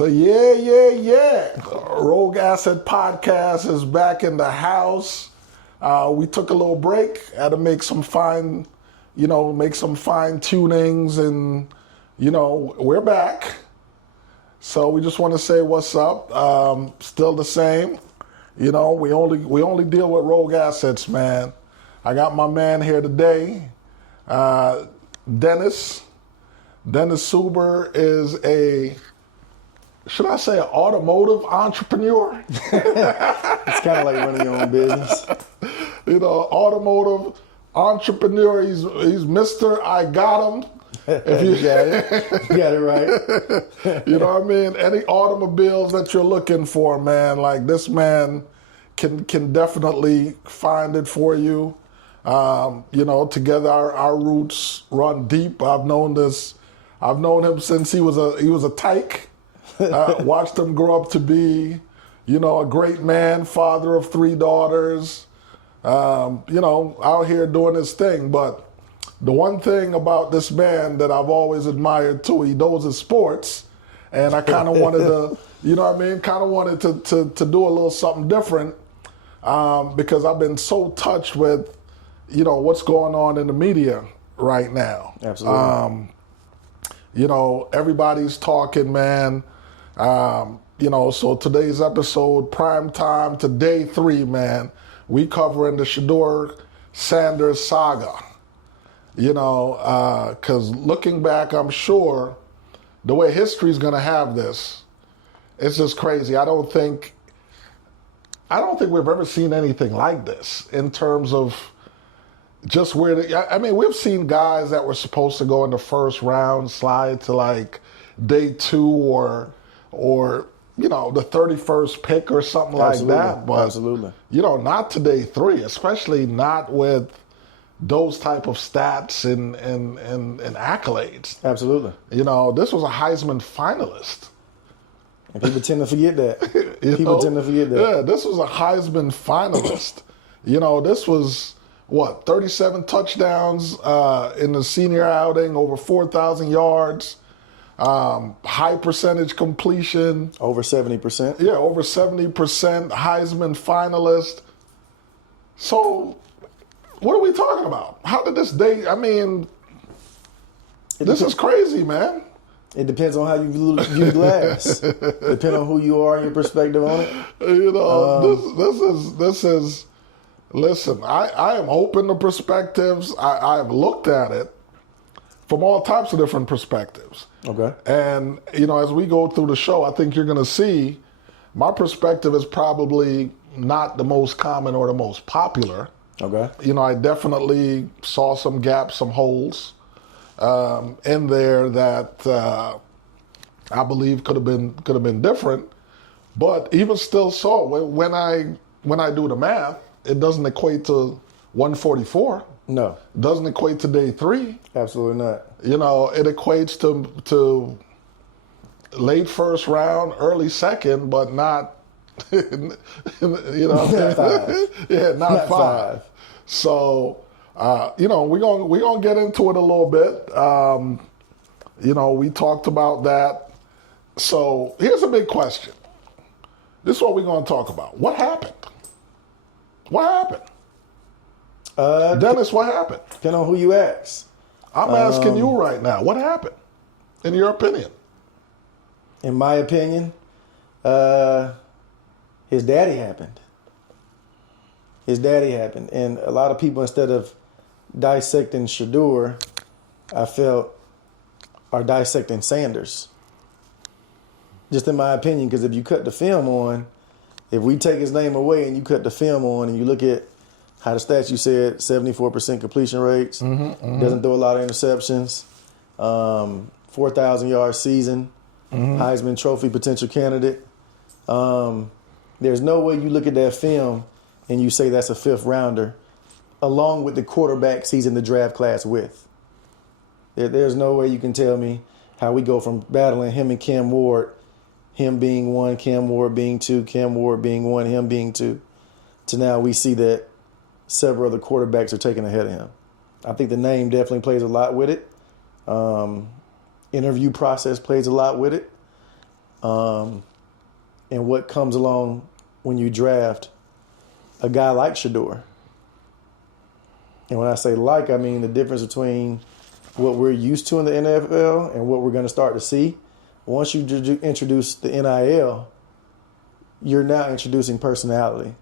So yeah. Rogue Asset Podcast is back in the house. We took a little break, had to make some fine tunings, and we're back. So we just want to say what's up. Still the same. We only deal with rogue assets, man. I got my man here today, Dennis. Dennis Suber is should I say an automotive entrepreneur? It's kind of like running your own business. Automotive entrepreneur. He's Mr. I got him. If you got it. You got it right. You know what I mean? Any automobiles that you're looking for, man, like this man can definitely find it for you. Together our roots run deep. I've known him since he was a tyke. Watched him grow up to be, a great man, father of 3 daughters, out here doing his thing. But the one thing about this man that I've always admired too, he knows his sports. And I kind of wanted to, kind of wanted to do a little something different because I've been so touched with, what's going on in the media right now. Absolutely. Everybody's talking, man. So today's episode, prime time to day 3, man. We covering the Shedeur Sanders saga. Because looking back, I'm sure the way history's going to have this, it's just crazy. I don't think we've ever seen anything like this in terms of just where we've seen guys that were supposed to go in the first round slide to like day 2 or the 31st pick or something Absolutely. like that. But Absolutely. Not to day 3, especially not with those type of stats and accolades. Absolutely. This was a Heisman finalist. And people tend to forget that. People tend to forget that. Yeah, this was a Heisman finalist. This was, 37 touchdowns in the senior outing, over 4,000 yards, high percentage completion. Over 70%. Yeah, over 70%, Heisman finalist. So, what are we talking about? How did this day, this is crazy, man. It depends on how you view glass. Depending on who you are and your perspective on it. This is. Listen, I am open to perspectives. I've looked at it from all types of different perspectives. Okay. And as we go through the show, I think you're going to see my perspective is probably not the most common or the most popular. Okay. I definitely saw some gaps, some holes in there that I believe could have been different. But even still, so when I do the math, it doesn't equate to 144. No. It doesn't equate to day 3. Absolutely not. It equates to late first round, early second, but not. Not 5. Yeah, not 5. So, we're gonna get into it a little bit. We talked about that. So here's a big question. This is what we're gonna talk about. What happened? What happened? Dennis, what happened? Depending on who you ask. I'm asking you right now. What happened? In your opinion? In my opinion, his daddy happened. His daddy happened. And a lot of people, instead of dissecting Shedeur, I felt are dissecting Sanders. Just in my opinion, because if you cut the film on, if we take his name away and you cut the film on and you look at how the stats you said, 74% completion rates, doesn't throw a lot of interceptions, 4,000 yard season, Heisman Trophy potential candidate. There's no way you look at that film and you say that's a 5th rounder, along with the quarterbacks he's in the draft class with. There's no way you can tell me how we go from battling him and Cam Ward, him being 1, Cam Ward being 2, Cam Ward being 1, him being 2, to now we see that several other quarterbacks are taken ahead of him. I think the name definitely plays a lot with it. Interview process plays a lot with it. and what comes along when you draft a guy like Shedeur. And when I say like, I mean the difference between what we're used to in the NFL and what we're going to start to see. Once you introduce the NIL, you're now introducing personality.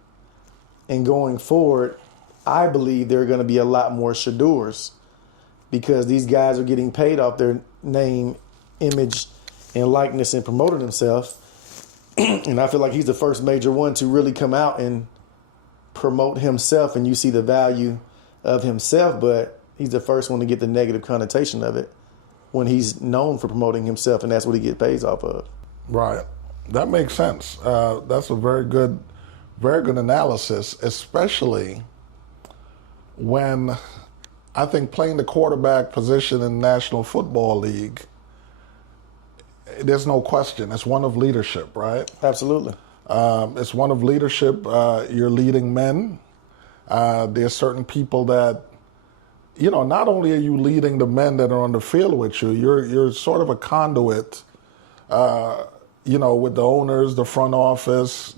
And going forward, I believe there are going to be a lot more Shedeurs because these guys are getting paid off their name, image, and likeness and promoting themselves. And I feel like he's the first major one to really come out and promote himself, and you see the value of himself, but he's the first one to get the negative connotation of it when he's known for promoting himself, and that's what he gets paid off of. Right. That makes sense. That's a very good analysis, especially when I think playing the quarterback position in the National Football League, there's no question. It's one of leadership, right? Absolutely. It's one of leadership. You're leading men. There's certain people that, not only are you leading the men that are on the field with you, you're sort of a conduit, with the owners, the front office,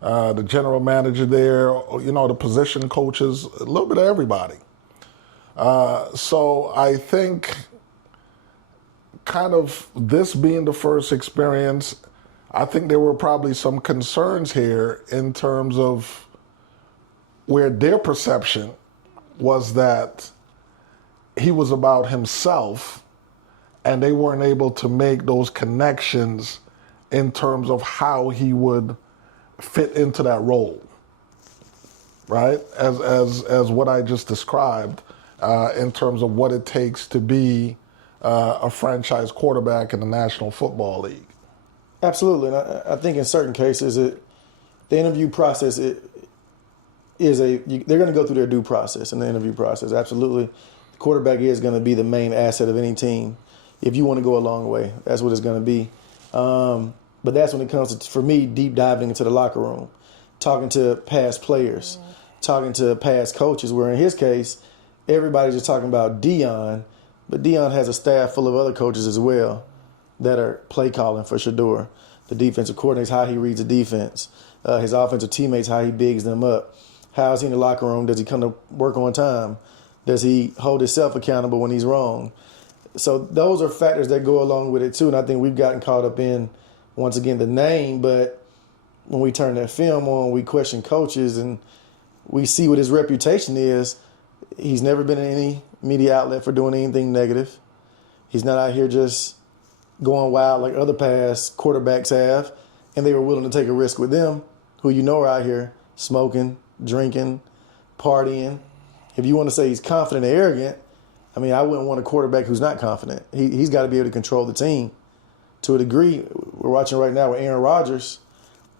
the general manager there, the position coaches, a little bit of everybody. So I think kind of this being the first experience, I think there were probably some concerns here in terms of where their perception was that he was about himself and they weren't able to make those connections in terms of how he would fit into that role, right? As what I just described in terms of what it takes to be a franchise quarterback in the National Football League. Absolutely. And I think in certain cases, the interview process they're going to go through their due process in the interview process. Absolutely. The quarterback is going to be the main asset of any team. If you want to go a long way, that's what it's going to be. But that's when it comes to, for me, deep diving into the locker room, talking to past players, talking to past coaches, where in his case, everybody's just talking about Deion, but Deion has a staff full of other coaches as well that are play calling for Shedeur. The defensive coordinator, how he reads the defense. His offensive teammates, how he bigs them up. How is he in the locker room? Does he come to work on time? Does he hold himself accountable when he's wrong? So those are factors that go along with it too. And I think we've gotten caught up in, once again, the name. But when we turn that film on, we question coaches and we see what his reputation is. He's never been in any media outlet for doing anything negative. He's not out here just going wild like other past quarterbacks have, and they were willing to take a risk with them, who are out here smoking, drinking, partying. If you want to say he's confident and arrogant, I mean, I wouldn't want a quarterback who's not confident. He's got to be able to control the team to a degree. We're watching right now with Aaron Rodgers.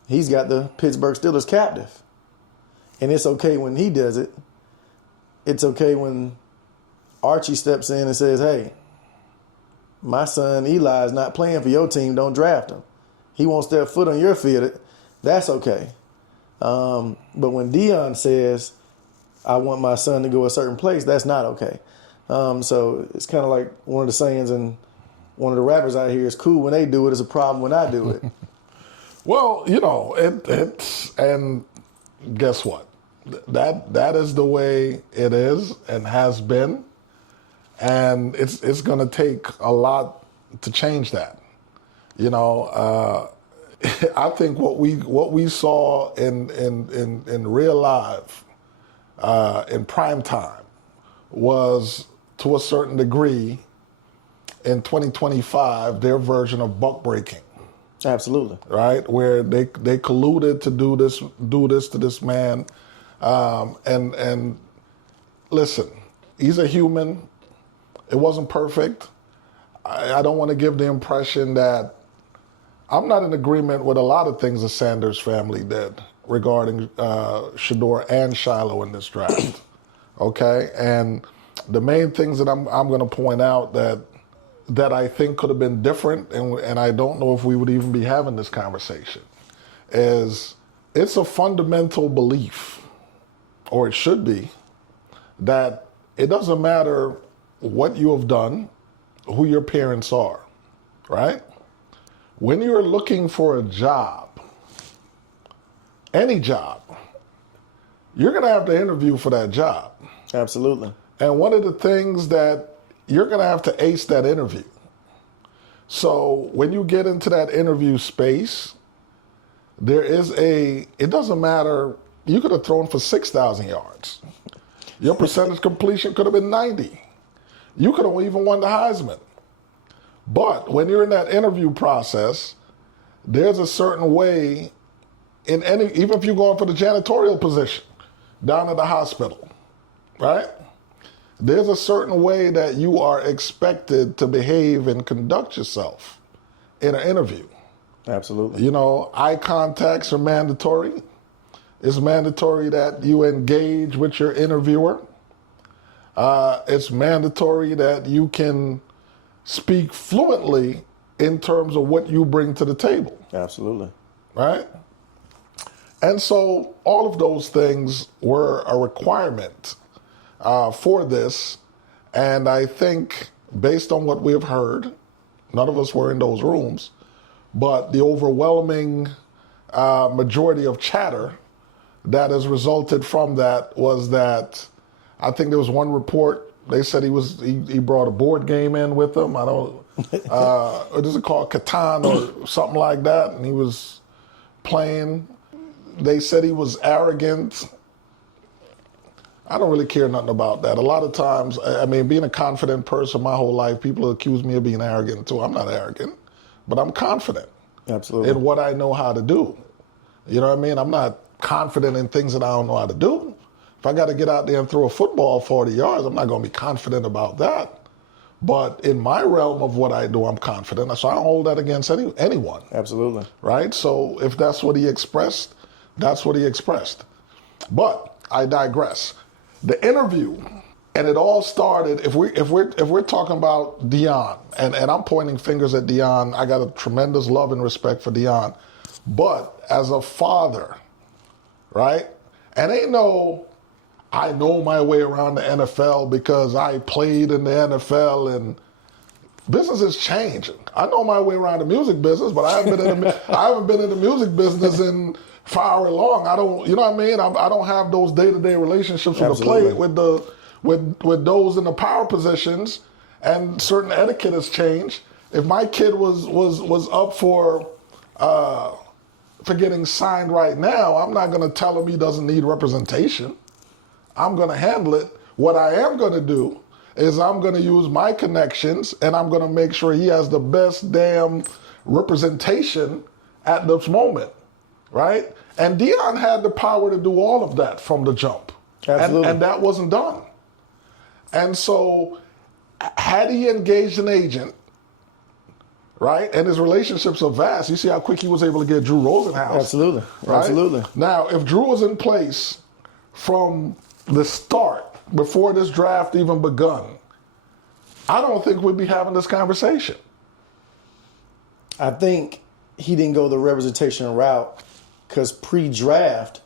He's got the Pittsburgh Steelers captive. And it's okay when he does it. It's okay when Archie steps in and says, hey, my son Eli is not playing for your team. Don't draft him. He won't step foot on your field. That's okay. But when Deion says, I want my son to go a certain place, that's not okay. So it's kind of like one of the sayings, and one of the rappers out here is cool when they do it. It's a problem when I do it. Well, and guess what? That is the way it is and has been, and it's going to take a lot to change that. I think what we saw in real life in prime time was, to a certain degree, in 2025, their version of buck breaking. Absolutely. Right, where they colluded to do this to this man, and listen, he's a human. It wasn't perfect. I don't want to give the impression that I'm not in agreement with a lot of things the Sanders family did regarding Shedeur and Shiloh in this draft. Okay, and the main things that I'm going to point out that I think could have been different, and I don't know if we would even be having this conversation, is it's a fundamental belief, or it should be, that it doesn't matter what you have done, who your parents are, right? when you're looking for a job, any job, you're going to have to interview for that job. Absolutely. And one of the things that you're going to have to ace that interview. So when you get into that interview space, it doesn't matter, you could have thrown for 6,000 yards. Your percentage completion could have been 90. You could have even won the Heisman. But when you're in that interview process, there's a certain way even if you're going for the janitorial position down at the hospital, right? There's a certain way that you are expected to behave and conduct yourself in an interview. Absolutely. You know, eye contacts are mandatory. It's mandatory that you engage with your interviewer. It's mandatory that you can speak fluently in terms of what you bring to the table. Absolutely. Right? And so all of those things were a requirement for this. And I think based on what we have heard, none of us were in those rooms, but the overwhelming majority of chatter that has resulted from that was that I think there was one report, they said he brought a board game in with him. I don't, what is it called, Catan or something like that, and he was playing. They said he was arrogant. I don't really care nothing about that. A lot of times, I mean, being a confident person my whole life, people accuse me of being arrogant too. I'm not arrogant, but I'm confident. Absolutely. In what I know how to do. You know what I mean? I'm not confident in things that I don't know how to do. If I got to get out there and throw a football 40 yards, I'm not going to be confident about that. But in my realm of what I do, I'm confident. So I don't hold that against anyone. Absolutely. Right? So if that's what he expressed, that's what he expressed. But I digress. The interview, and it all started, if we're talking about Deion, and I'm pointing fingers at Deion, I got a tremendous love and respect for Deion. But as a father, right? And I know my way around the NFL because I played in the NFL and business is changing. I know my way around the music business, but I haven't been in the music business in for hour long. I don't, you know what I mean? I don't have those day-to-day relationships with Absolutely. with those in the power positions, and certain etiquette has changed. If my kid was up for getting signed right now, I'm not going to tell him he doesn't need representation. I'm going to handle it. What I am going to do is I'm going to use my connections and I'm going to make sure he has the best damn representation at this moment, right? And Deion had the power to do all of that from the jump. Absolutely. And that wasn't done. And so had he engaged an agent, right, and his relationships are vast, you see how quick he was able to get Drew Rosenhaus. Absolutely. Right? Absolutely. Now, if Drew was in place from the start, before this draft even begun, I don't think we'd be having this conversation. I think he didn't go the representation route because pre-draft,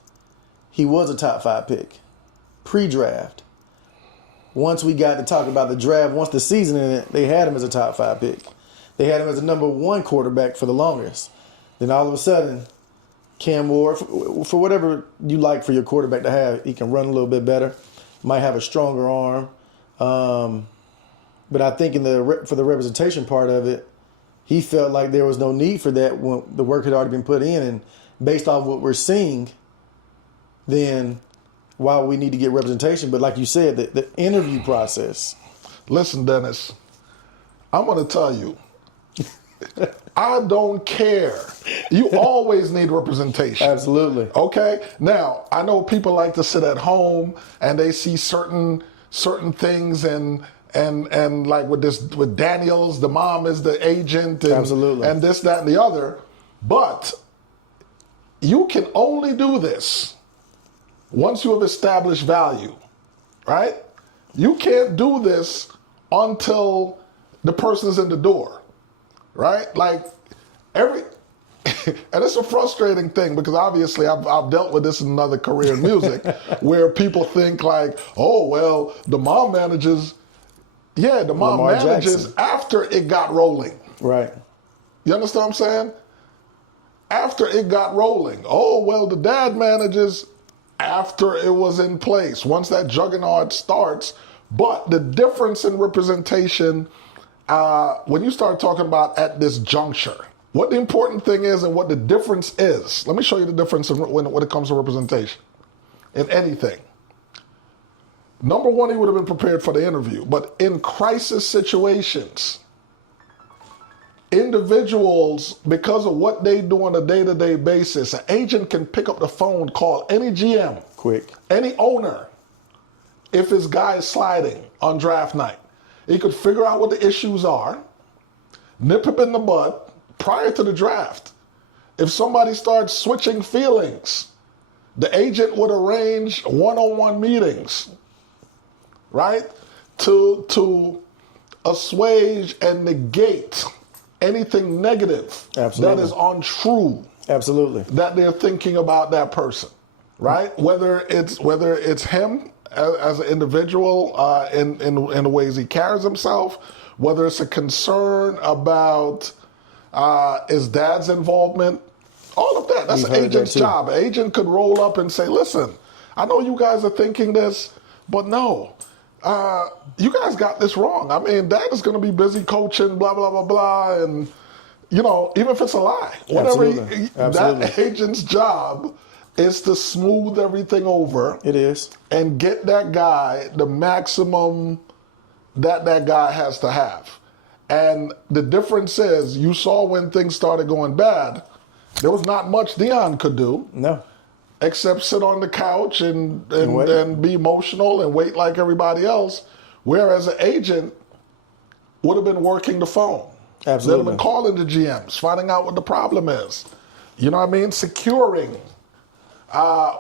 he was a top 5 pick. Pre-draft. Once we got to talk about the draft, once the season ended, they had him as a top 5 pick. They had him as a number 1 quarterback for the longest. Then all of a sudden, Cam Ward, for whatever you like for your quarterback to have, he can run a little bit better, might have a stronger arm. But I think for the representation part of it, he felt like there was no need for that when the work had already been put in. And based off what we're seeing, then why we need to get representation. But like you said, the interview process. Listen, Dennis, I'm going to tell you, I don't care. You always need representation. Absolutely. Okay? Now, I know people like to sit at home and they see certain things and like with Daniels, the mom is the agent and, Absolutely. and this, that, and the other. But you can only do this once you have established value, right? You can't do this until the person is in the door, right? Like and it's a frustrating thing because obviously I've dealt with this in another career in music where people think like, oh, well, the mom manages. Yeah, the mom Lamar manages Jackson. after it got rolling. Right. You understand what I'm saying? After it got rolling. Oh, well, the dad manages after it was in place, once that juggernaut starts. But the difference in representation, when you start talking about at this juncture, what the important thing is and what the difference is. Let me show you the difference when it comes to representation in anything. Number one, he would have been prepared for the interview. But in crisis situations, individuals, because of what they do on a day-to-day basis, an agent can pick up the phone, call any GM, Quick. any owner, if his guy is sliding on draft night. He could figure out what the issues are, nip him in the bud prior to the draft. If somebody starts switching feelings, the agent would arrange one-on-one meetings, right, to assuage and negate anything negative Absolutely. that is untrue. Absolutely. That they're thinking about that person, right? Whether it's him as an individual in the ways he carries himself, whether it's a concern about his dad's involvement, all of that. That's an agent's job. An agent could roll up and say, listen, I know you guys are thinking this, but no, you guys got this wrong. I mean, dad is going to be busy coaching, blah, blah, blah, blah. And, you know, even if it's a lie, whatever, that agent's job is to smooth everything over. It is. And get that guy the maximum that guy has to have. And the difference is, you saw when things started going bad, there was not much Dion could do. No. Except sit on the couch and be emotional and wait like everybody else. Whereas an agent would have been working the phone. Absolutely. They'd have been calling the GMs, finding out what the problem is. You know what I mean? Securing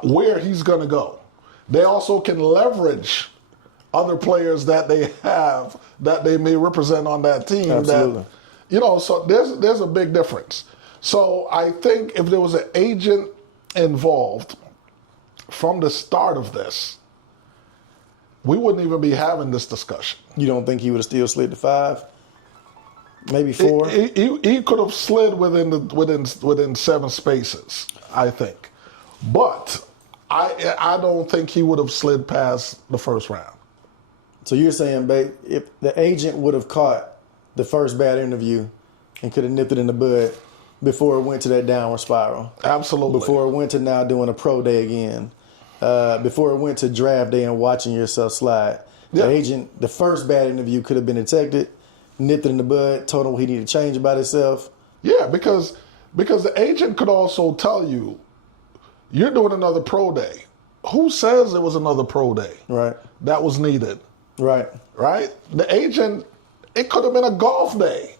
where he's going to go. They also can leverage other players that they have that they may represent on that team. Absolutely. So there's a big difference. So I think if there was an agent involved from the start of this, we wouldn't even be having this discussion. You don't think he would have still slid to 5? Maybe 4? He could have slid within 7 spaces, I think. But I don't think he would have slid past the first round. So you're saying, babe, if the agent would have caught the first bad interview and could have nipped it in the bud before it went to that downward spiral. Absolutely. Before it went to now doing a pro day again. Before it went to draft day and watching yourself slide. Yeah. The agent, the first bad interview could have been detected, nipped it in the bud, told him what he needed to change about himself. Yeah, because the agent could also tell you, you're doing another pro day. Who says it was another pro day? Right. That was needed. Right. Right? The agent, it could have been a golf day.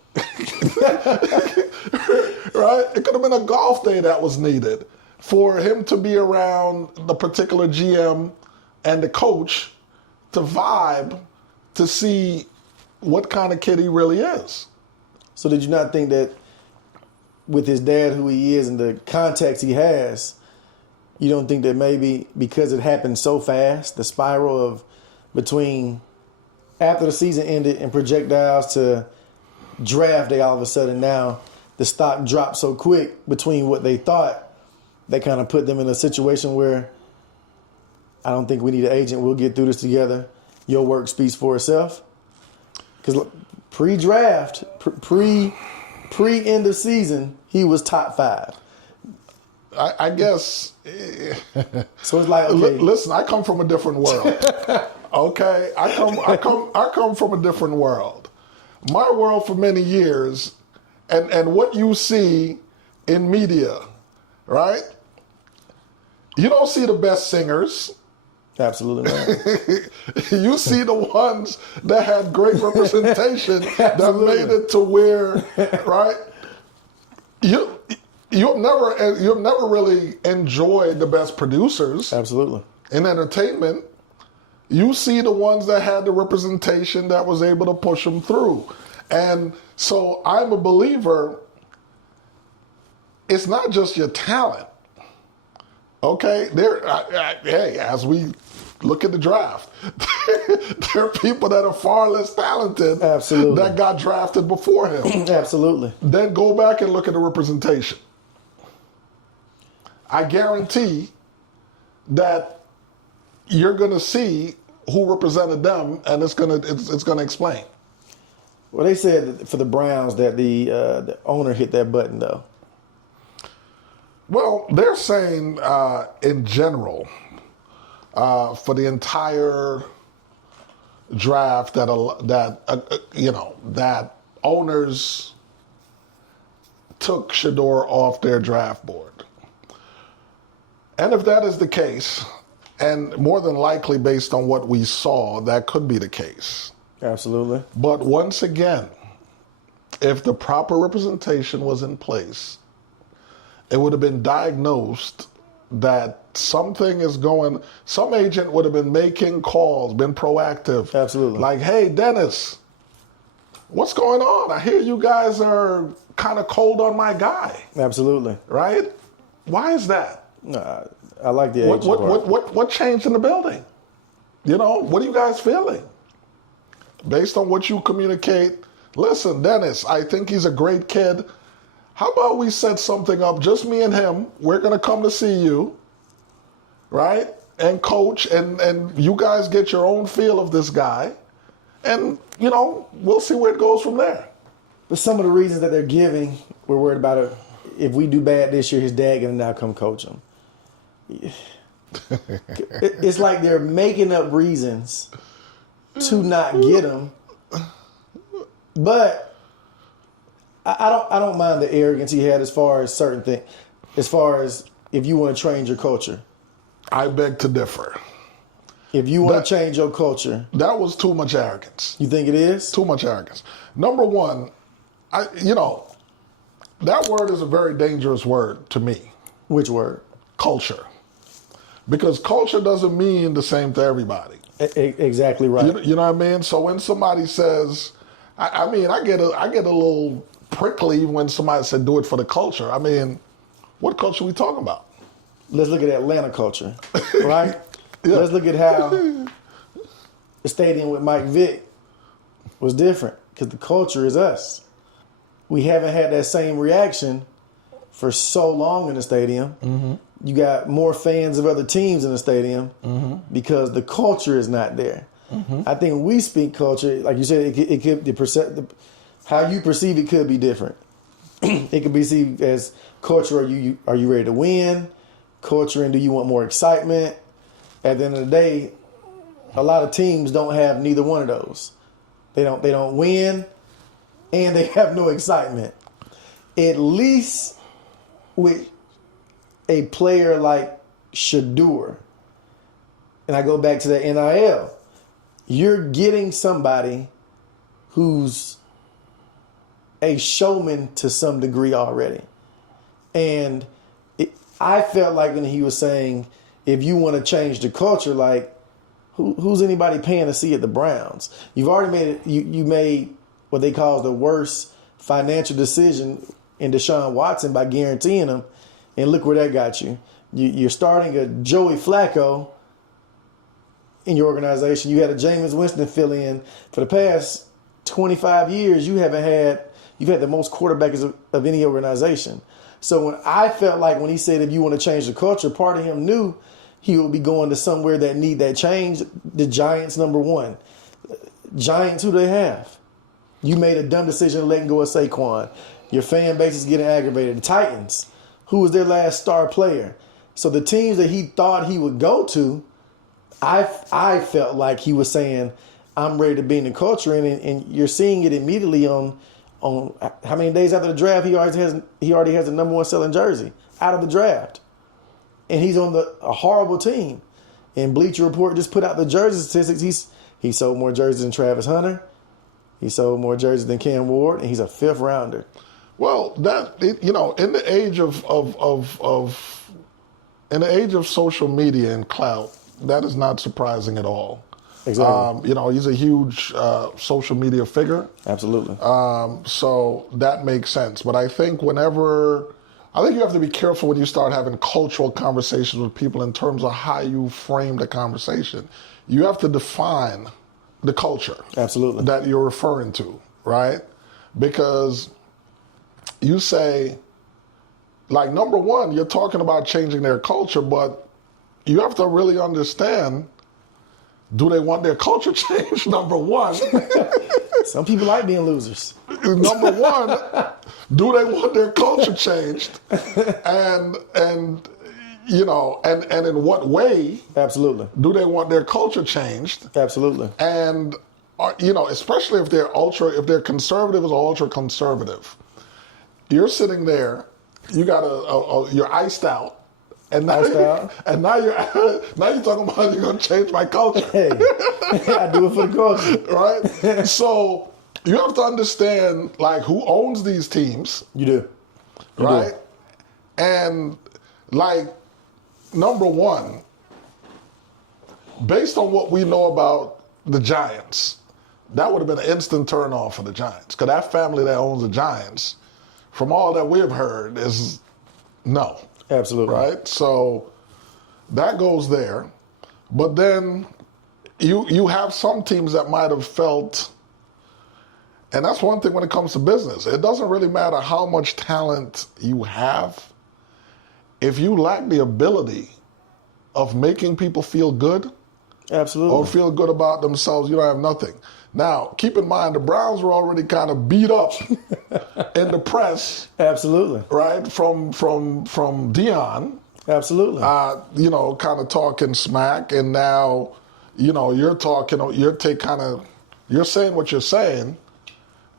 Right? It could have been a golf day that was needed for him to be around the particular GM and the coach to vibe, to see what kind of kid he really is. So did you not think that with his dad, who he is, and the contacts he has, you don't think that maybe because it happened so fast, the spiral of between after the season ended and projectiles to draft day, all of a sudden now the stock dropped so quick between what they thought, they kind of put them in a situation where I don't think we need an agent. We'll get through this together. Your work speaks for itself. Because pre-draft, pre-end of season, he was top 5. I guess. So it's like, okay. Listen, I come from a different world. Okay, I come from a different world. My world for many years, and what you see in media, right? You don't see the best singers. Absolutely not. You see the ones that had great representation that made it to where, right? You've never really enjoyed the best producers. Absolutely. In entertainment. You see the ones that had the representation that was able to push them through. And so I'm a believer, it's not just your talent. Okay? Hey, as we Look at the draft. There are people that are far less talented Absolutely. that got drafted before him. Absolutely. Then go back and look at the representation. I guarantee that you're going to see who represented them, and it's going to explain. Well, they said for the Browns that the owner hit that button, though. Well, they're saying in general, for the entire draft, that owners took Shedeur off their draft board. And if that is the case, and more than likely based on what we saw, that could be the case. Absolutely. But once again, if the proper representation was in place, it would have been diagnosed that something is going, some agent would have been making calls, been proactive. Absolutely. Like, hey, Dennis, what's going on? I hear you guys are kind of cold on my guy. Absolutely. Right? Why is that? I like the agent part. What changed in the building? What are you guys feeling? Based on what you communicate, listen, Dennis, I think he's a great kid. How about we set something up, just me and him? We're going to come to see you, right? And coach, and you guys get your own feel of this guy. And, we'll see where it goes from there. But some of the reasons that they're giving, we're worried about it. If we do bad this year, his dad going to now come coach him. It's like they're making up reasons to not get him. But I don't mind the arrogance he had as far as certain things, as far as if you want to change your culture. I beg to differ. If you want to change your culture. That was too much arrogance. You think it is? Too much arrogance. Number one, that word is a very dangerous word to me. Which word? Culture. Because culture doesn't mean the same to everybody. Exactly right. You know what I mean? So when somebody says, I get a little prickly when somebody said do it for the culture. I mean, what culture are we talking about? Let's look at Atlanta culture, right? Yeah. Let's look at how the stadium with Mike Vick was different because the culture is us. We haven't had that same reaction for so long in the stadium. Mm-hmm. You got more fans of other teams in the stadium because the culture is not there. Mm-hmm. I think when we speak culture, like you said, it could how you perceive it could be different. It could be perceived as culture. Are you ready to win? Culture, and do you want more excitement? At the end of the day, a lot of teams don't have neither one of those. They don't win, and they have no excitement. At least with a player like Shedeur, and I go back to the NIL, you're getting somebody who's a showman to some degree already. And I felt like when he was saying, if you want to change the culture, like, who's anybody paying to see at the Browns? You've already made it. You made what they call the worst financial decision in Deshaun Watson by guaranteeing him, and look where that got you. You're starting a Joey Flacco in your organization. You had a Jameis Winston fill in for the past 25 years. You've had the most quarterbacks of any organization. So when I felt like when he said, if you want to change the culture, part of him knew he would be going to somewhere that need that change. The Giants, number one. Giants, who they have? You made a dumb decision letting go of Saquon. Your fan base is getting aggravated. The Titans, who was their last star player. So the teams that he thought he would go to, I felt like he was saying, I'm ready to be in the culture. And you're seeing it immediately on how many days after the draft he already has the number one selling jersey out of the draft. And he's on a horrible team. And Bleacher Report just put out the jersey statistics. He sold more jerseys than Travis Hunter. He sold more jerseys than Cam Ward, and he's a fifth rounder. Well, in the age of social media and clout, that is not surprising at all. Exactly. He's a huge social media figure. Absolutely. So that makes sense. But I think whenever I think you have to be careful when you start having cultural conversations with people in terms of how you frame the conversation. You have to define the culture Absolutely. that you're referring to, right? Because you say, like, number one, you're talking about changing their culture, but you have to really understand, do they want their culture changed? Number one. Some people like being losers. Number one, do they want their culture changed? And in what way Absolutely. do they want their culture changed? Absolutely. And especially if they're conservative or ultra conservative, you're sitting there, you got you're iced out. And now, and now you're talking about you're gonna change my culture. Hey, I do it for the culture, right? So you have to understand, like, who owns these teams. You do, right? And, like, number one, based on what we know about the Giants, that would have been an instant turn off for the Giants, because that family that owns the Giants, from all that we've heard, is no. Absolutely. Right? So that goes there. But then you have some teams that might have felt, and that's one thing when it comes to business. It doesn't really matter how much talent you have. If you lack the ability of making people feel good, absolutely, or feel good about themselves, you don't have nothing. Now, keep in mind, the Browns were already kind of beat up in the press. Absolutely. Right? From Dion. Absolutely. Kind of talking smack, and now, you're saying what you're saying,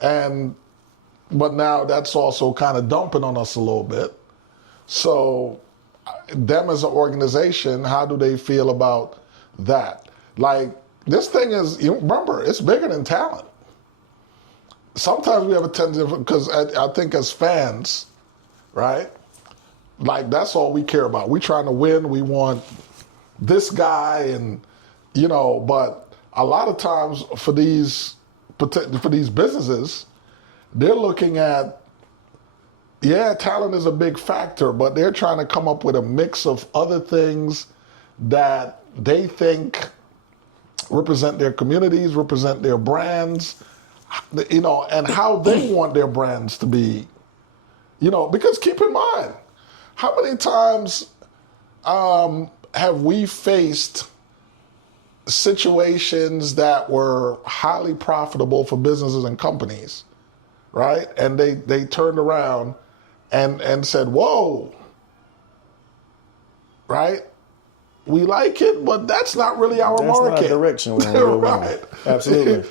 but now that's also kind of dumping on us a little bit. So, them as an organization, how do they feel about that? Like, this thing is, remember, it's bigger than talent. Sometimes we have a tendency, because I think as fans, right, like, that's all we care about. We're trying to win. We want this guy, and, but a lot of times for these businesses, they're looking at, talent is a big factor, but they're trying to come up with a mix of other things that they think represent their communities, represent their brands, and how they want their brands to be, because keep in mind, how many times have we faced situations that were highly profitable for businesses and companies, right? And they turned around and said, whoa, right? We like it, but that's not really our market. That's not direction we're right. Absolutely.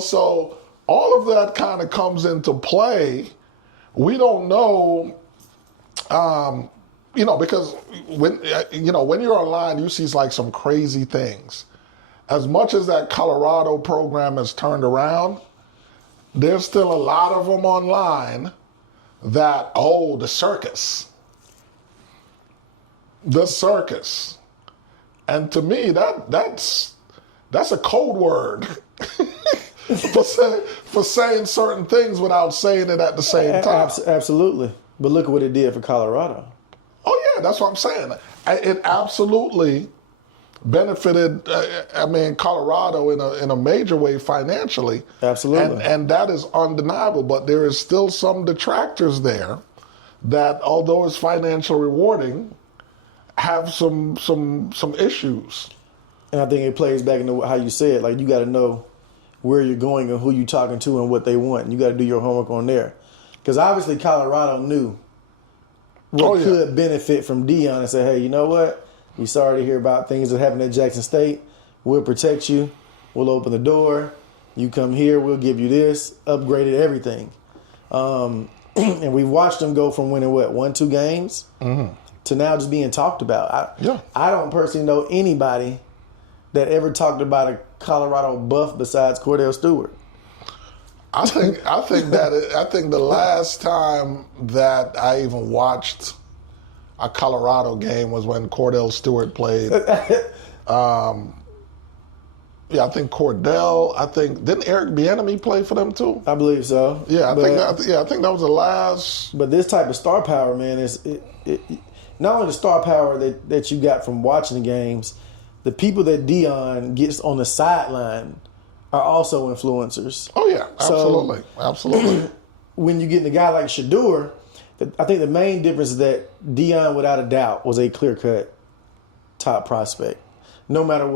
So all of that kind of comes into play. We don't know, because when you're online, you see like some crazy things. As much as that Colorado program has turned around, there's still a lot of them online that, the circus. The circus. And to me, that's a code word for saying certain things without saying it at the same time. Absolutely. But look at what it did for Colorado. Oh, yeah, that's what I'm saying. It absolutely benefited, Colorado in a major way financially. Absolutely. And that is undeniable. But there is still some detractors there that, although it's financially rewarding, have some issues. And I think it plays back into how you said, like, you got to know where you're going and who you're talking to and what they want. And you got to do your homework on there. Because obviously Colorado knew what could benefit from Dion and say, hey, you know what? We're sorry to hear about things that happened at Jackson State. We'll protect you. We'll open the door. You come here. We'll give you this. Upgraded everything. And we watched them go from winning, 1-2 games? Mm-hmm. To now just being talked about. I don't personally know anybody that ever talked about a Colorado buff besides Cordell Stewart. I think the last time that I even watched a Colorado game was when Cordell Stewart played Yeah, I think Cordell. I think didn't Eric Bieniemy play for them too? I believe so. Yeah, I think that was the last. But this type of star power, man, is not only the star power that you got from watching the games, the people that Dion gets on the sideline are also influencers. Oh yeah, absolutely, absolutely. When you get in a guy like Shedeur, I think the main difference is that Dion, without a doubt, was a clear-cut top prospect. No matter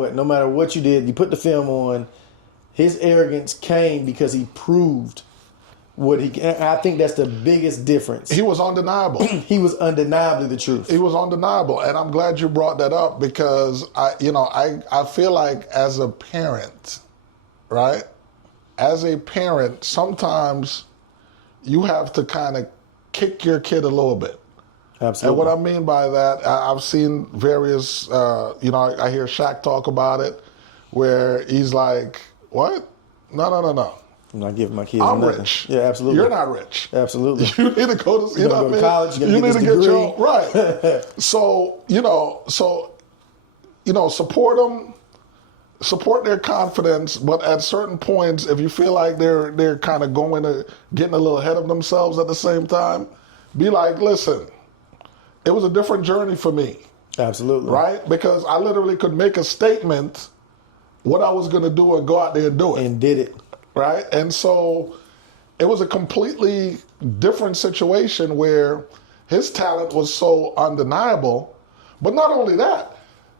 what you did, you put the film on, his arrogance came because he proved what he. I think that's the biggest difference. He was undeniable. He was undeniably the truth. He was undeniable, and I'm glad you brought that up because I feel like as a parent, right? As a parent, sometimes you have to kind of kick your kid a little bit. Absolutely. And what I mean by that, I've seen various, I hear Shaq talk about it, where he's like, what? No. I'm not giving my kids I'm nothing. rich. Yeah, absolutely. You're not rich. Absolutely. You need to go to, go to college. You need get to this get degree. your, right. So, support them, support their confidence, but at certain points, if you feel like they're kind of getting a little ahead of themselves at the same time, be like, listen, it was a different journey for me. Absolutely. Right? Because I literally could make a statement what I was going to do and go out there and do it. And did it. Right? And so it was a completely different situation where his talent was so undeniable. But not only that,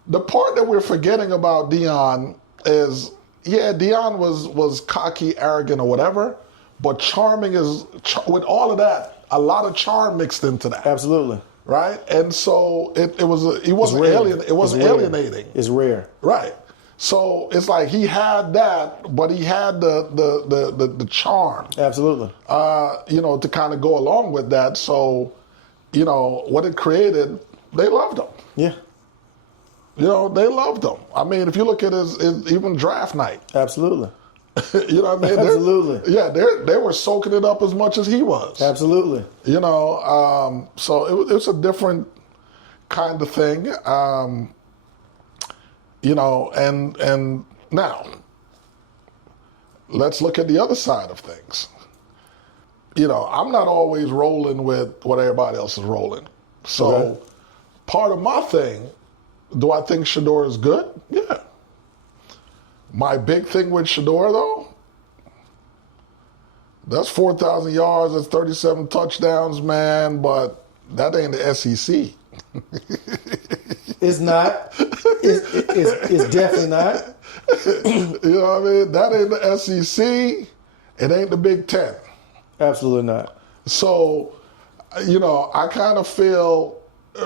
the part that we're forgetting about Dion is, yeah, Dion was cocky, arrogant, or whatever, but charming is, with all of that, a lot of charm mixed into that. Absolutely. Right? And so it wasn't alienating. It's rare. Right. So it's like he had that, but he had the charm. Absolutely. To kind of go along with that. So, what it created, they loved him. Yeah. They loved him. I mean, if you look at his even draft night. Absolutely. You know what I mean? Absolutely. They were soaking it up as much as he was. Absolutely. So it was a different kind of thing. And now let's look at the other side of things. I'm not always rolling with what everybody else is rolling. So part of my thing, do I think Shedeur is good? Yeah. My big thing with Shedeur, though, that's 4,000 yards, that's 37 touchdowns, man, but that ain't the SEC. It's not. It's definitely not. You know what I mean? That ain't the SEC. It ain't the Big Ten. Absolutely not. So, I kind of feel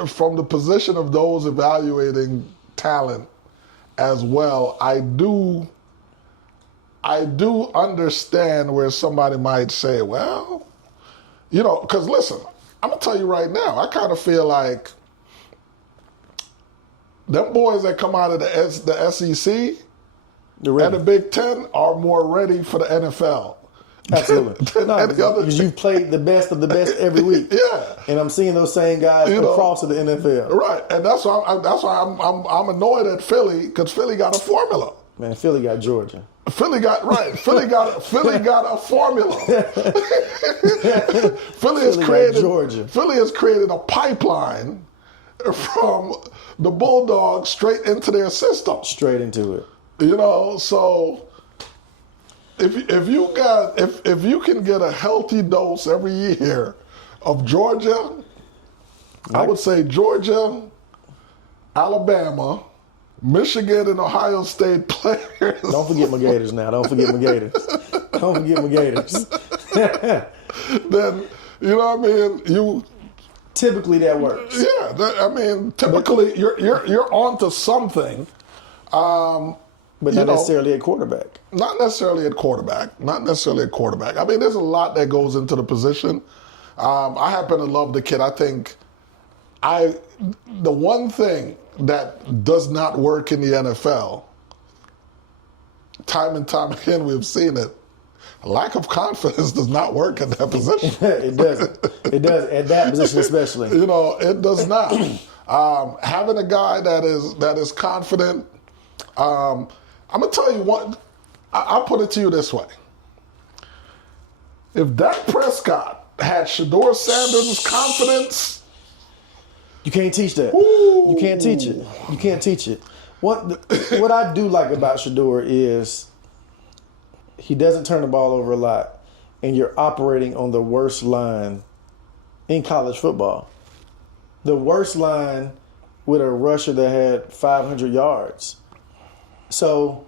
from the position of those evaluating talent as well, I do understand where somebody might say, well, because listen, I'm going to tell you right now, I kind of feel like them boys that come out of the SEC and the Big Ten are more ready for the NFL. Absolutely. No, because you've played the best of the best every week. Yeah. And I'm seeing those same guys across to the NFL. Right. And that's why I'm annoyed at Philly, because Philly got a formula. Man, Philly got Georgia. Philly got a formula. Philly has created a pipeline from the Bulldogs straight into their system. Straight into it. So if you can get a healthy dose every year of Georgia, I would say Georgia, Alabama, Michigan, and Ohio State players. Don't forget my Gators now. Don't forget my Gators. Then, you know what I mean? Typically that works. Yeah, typically you're onto something. But not necessarily at quarterback. Not necessarily at quarterback. I mean, there's a lot that goes into the position. I happen to love the kid. I think the one thing that does not work in the NFL, time and time again we've seen it, lack of confidence does not work at that position. It doesn't. It does at that position especially. It does not. Having a guy that is confident. I'm gonna tell you what. I'll put it to you this way: if Dak Prescott had Shedeur Sanders' confidence, you can't teach that. Ooh. You can't teach it. You can't teach it. What I do like about Shedeur is he doesn't turn the ball over a lot, and you're operating on the worst line in college football. The worst line with a rusher that had 500 yards. So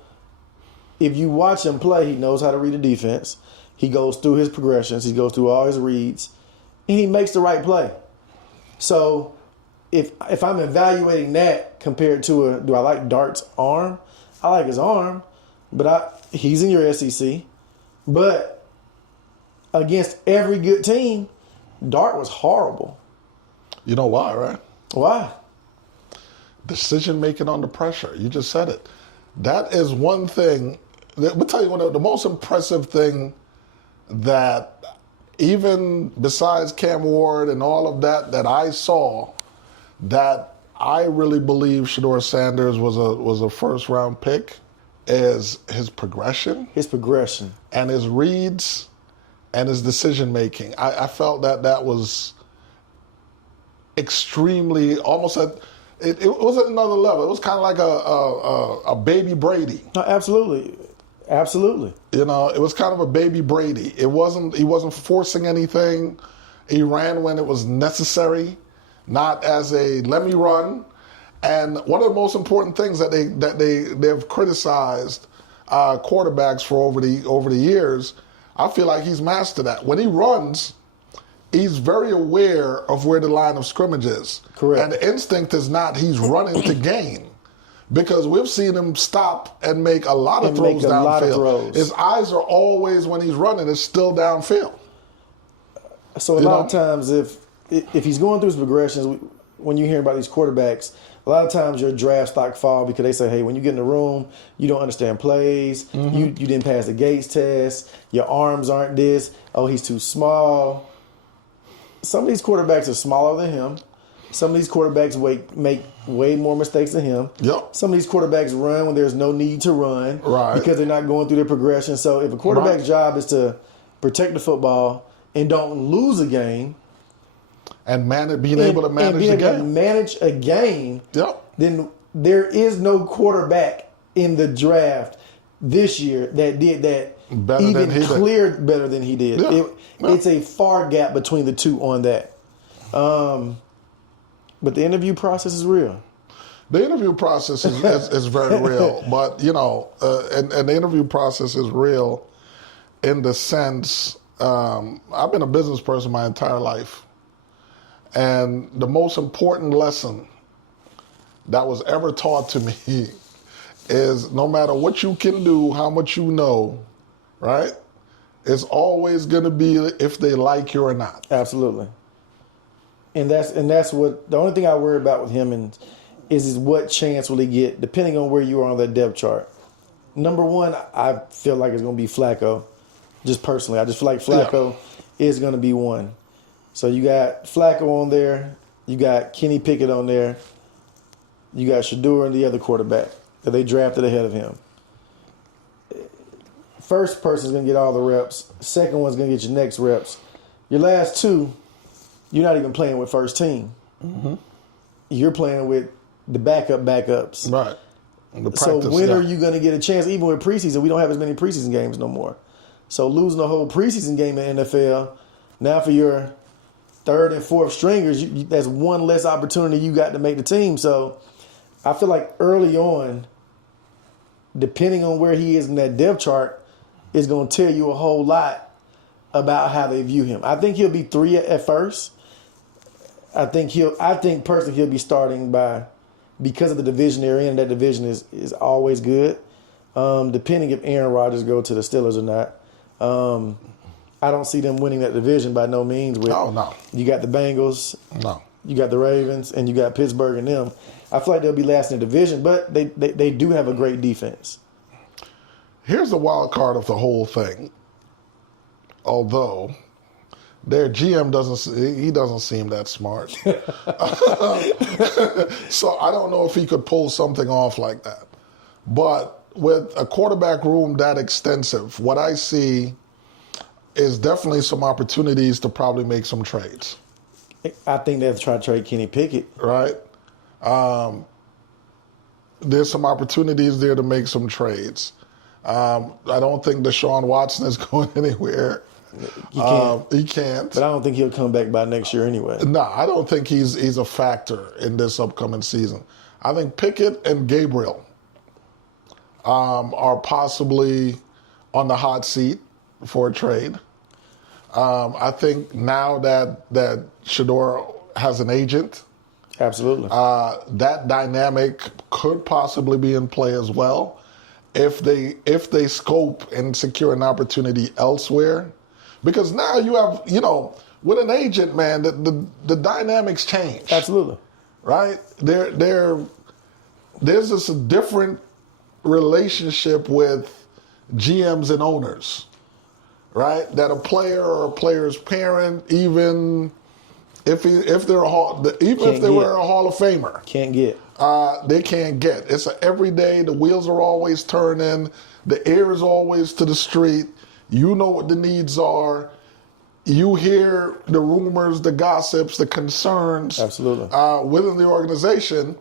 if you watch him play, he knows how to read a defense. He goes through his progressions. He goes through all his reads, and he makes the right play. So if I'm evaluating that compared to do I like Dart's arm? I like his arm, but he's in your SEC. But against every good team, Dart was horrible. You know why, right? Why? Decision making under pressure. You just said it. That is one thing. Let me tell you the most impressive thing that even besides Cam Ward and all of that I saw, that I really believe Shedeur Sanders was a first round pick, is his progression. His progression. And his reads and his decision making. I felt that was extremely, almost at, it was at another level. It was kind of like a baby Brady. No, absolutely. Absolutely. You know, it was kind of a baby Brady. He wasn't forcing anything. He ran when it was necessary, not as a let me run. And one of the most important things that they've criticized quarterbacks for over the years, I feel like he's mastered that. When he runs, he's very aware of where the line of scrimmage is. Correct. And the instinct is not he's running to gain. Because we've seen him stop and make a lot of throws downfield. His eyes are always, when he's running, it's still downfield. So a lot of times, if he's going through his progressions, when you hear about these quarterbacks, a lot of times your draft stock fall because they say, hey, when you get in the room, you don't understand plays. Mm-hmm. You didn't pass the Gates test. Your arms aren't this. Oh, he's too small. Some of these quarterbacks are smaller than him. Some of these quarterbacks make way more mistakes than him. Yep. Some of these quarterbacks run when there's no need to run, right? Because they're not going through their progression. So if a quarterback's job is to protect the football and don't lose a game, and being able to manage a game, yep. Then there is no quarterback in the draft this year that did that cleared better than he did. Yeah. It's a far gap between the two on that. But the interview process is real. The interview process is very real. But, and the interview process is real in the sense, I've been a business person my entire life. And the most important lesson that was ever taught to me is no matter what you can do, how much you know, right? It's always going to be if they like you or not. Absolutely. And that's what the only thing I worry about with him is what chance will he get depending on where you are on that depth chart. Number one, I feel like it's going to be Flacco. Just personally, I just feel like Flacco is going to be one. So you got Flacco on there, you got Kenny Pickett on there, you got Shedeur and the other quarterback that they drafted ahead of him. First person's going to get all the reps. Second one's going to get your next reps. Your last two, you're not even playing with first team. Mm-hmm. You're playing with the backups. Right. So when are you going to get a chance? Even with preseason, we don't have as many preseason games no more. So losing a whole preseason game in the NFL, now for your third and fourth stringers, that's one less opportunity you got to make the team. So I feel like early on, depending on where he is in that depth chart, is going to tell you a whole lot about how they view him. I think he'll be 3 at first. I think personally he'll be starting because of the division they're in. That division is always good. Depending if Aaron Rodgers go to the Steelers or not. I don't see them winning that division by no means. No. You got the Bengals. No. You got the Ravens, and you got Pittsburgh and them. I feel like they'll be last in the division, but they do have a great defense. Here's the wild card of the whole thing. Although their GM doesn't seem that smart. So I don't know if he could pull something off like that. But with a quarterback room that extensive, what I see is definitely some opportunities to probably make some trades. I think they'll try to trade Kenny Pickett. Right? There's some opportunities there to make some trades. I don't think Deshaun Watson is going anywhere. He can't. But I don't think he'll come back by next year anyway. No, I don't think he's a factor in this upcoming season. I think Pickett and Gabriel are possibly on the hot seat for a trade. I think now that Shedeur has an agent, Absolutely. that dynamic could possibly be in play as well. If they scope and secure an opportunity elsewhere, because now you have, with an agent, man, the dynamics change. Absolutely. Right? There's just a different relationship with GMs and owners, right? That a player or a player's parent, even if they were a Hall of Famer, can't get. They can't get. It's every day. The wheels are always turning. The air is always to the street. You know what the needs are. You hear the rumors, the gossips, the concerns. Absolutely. Within the organization,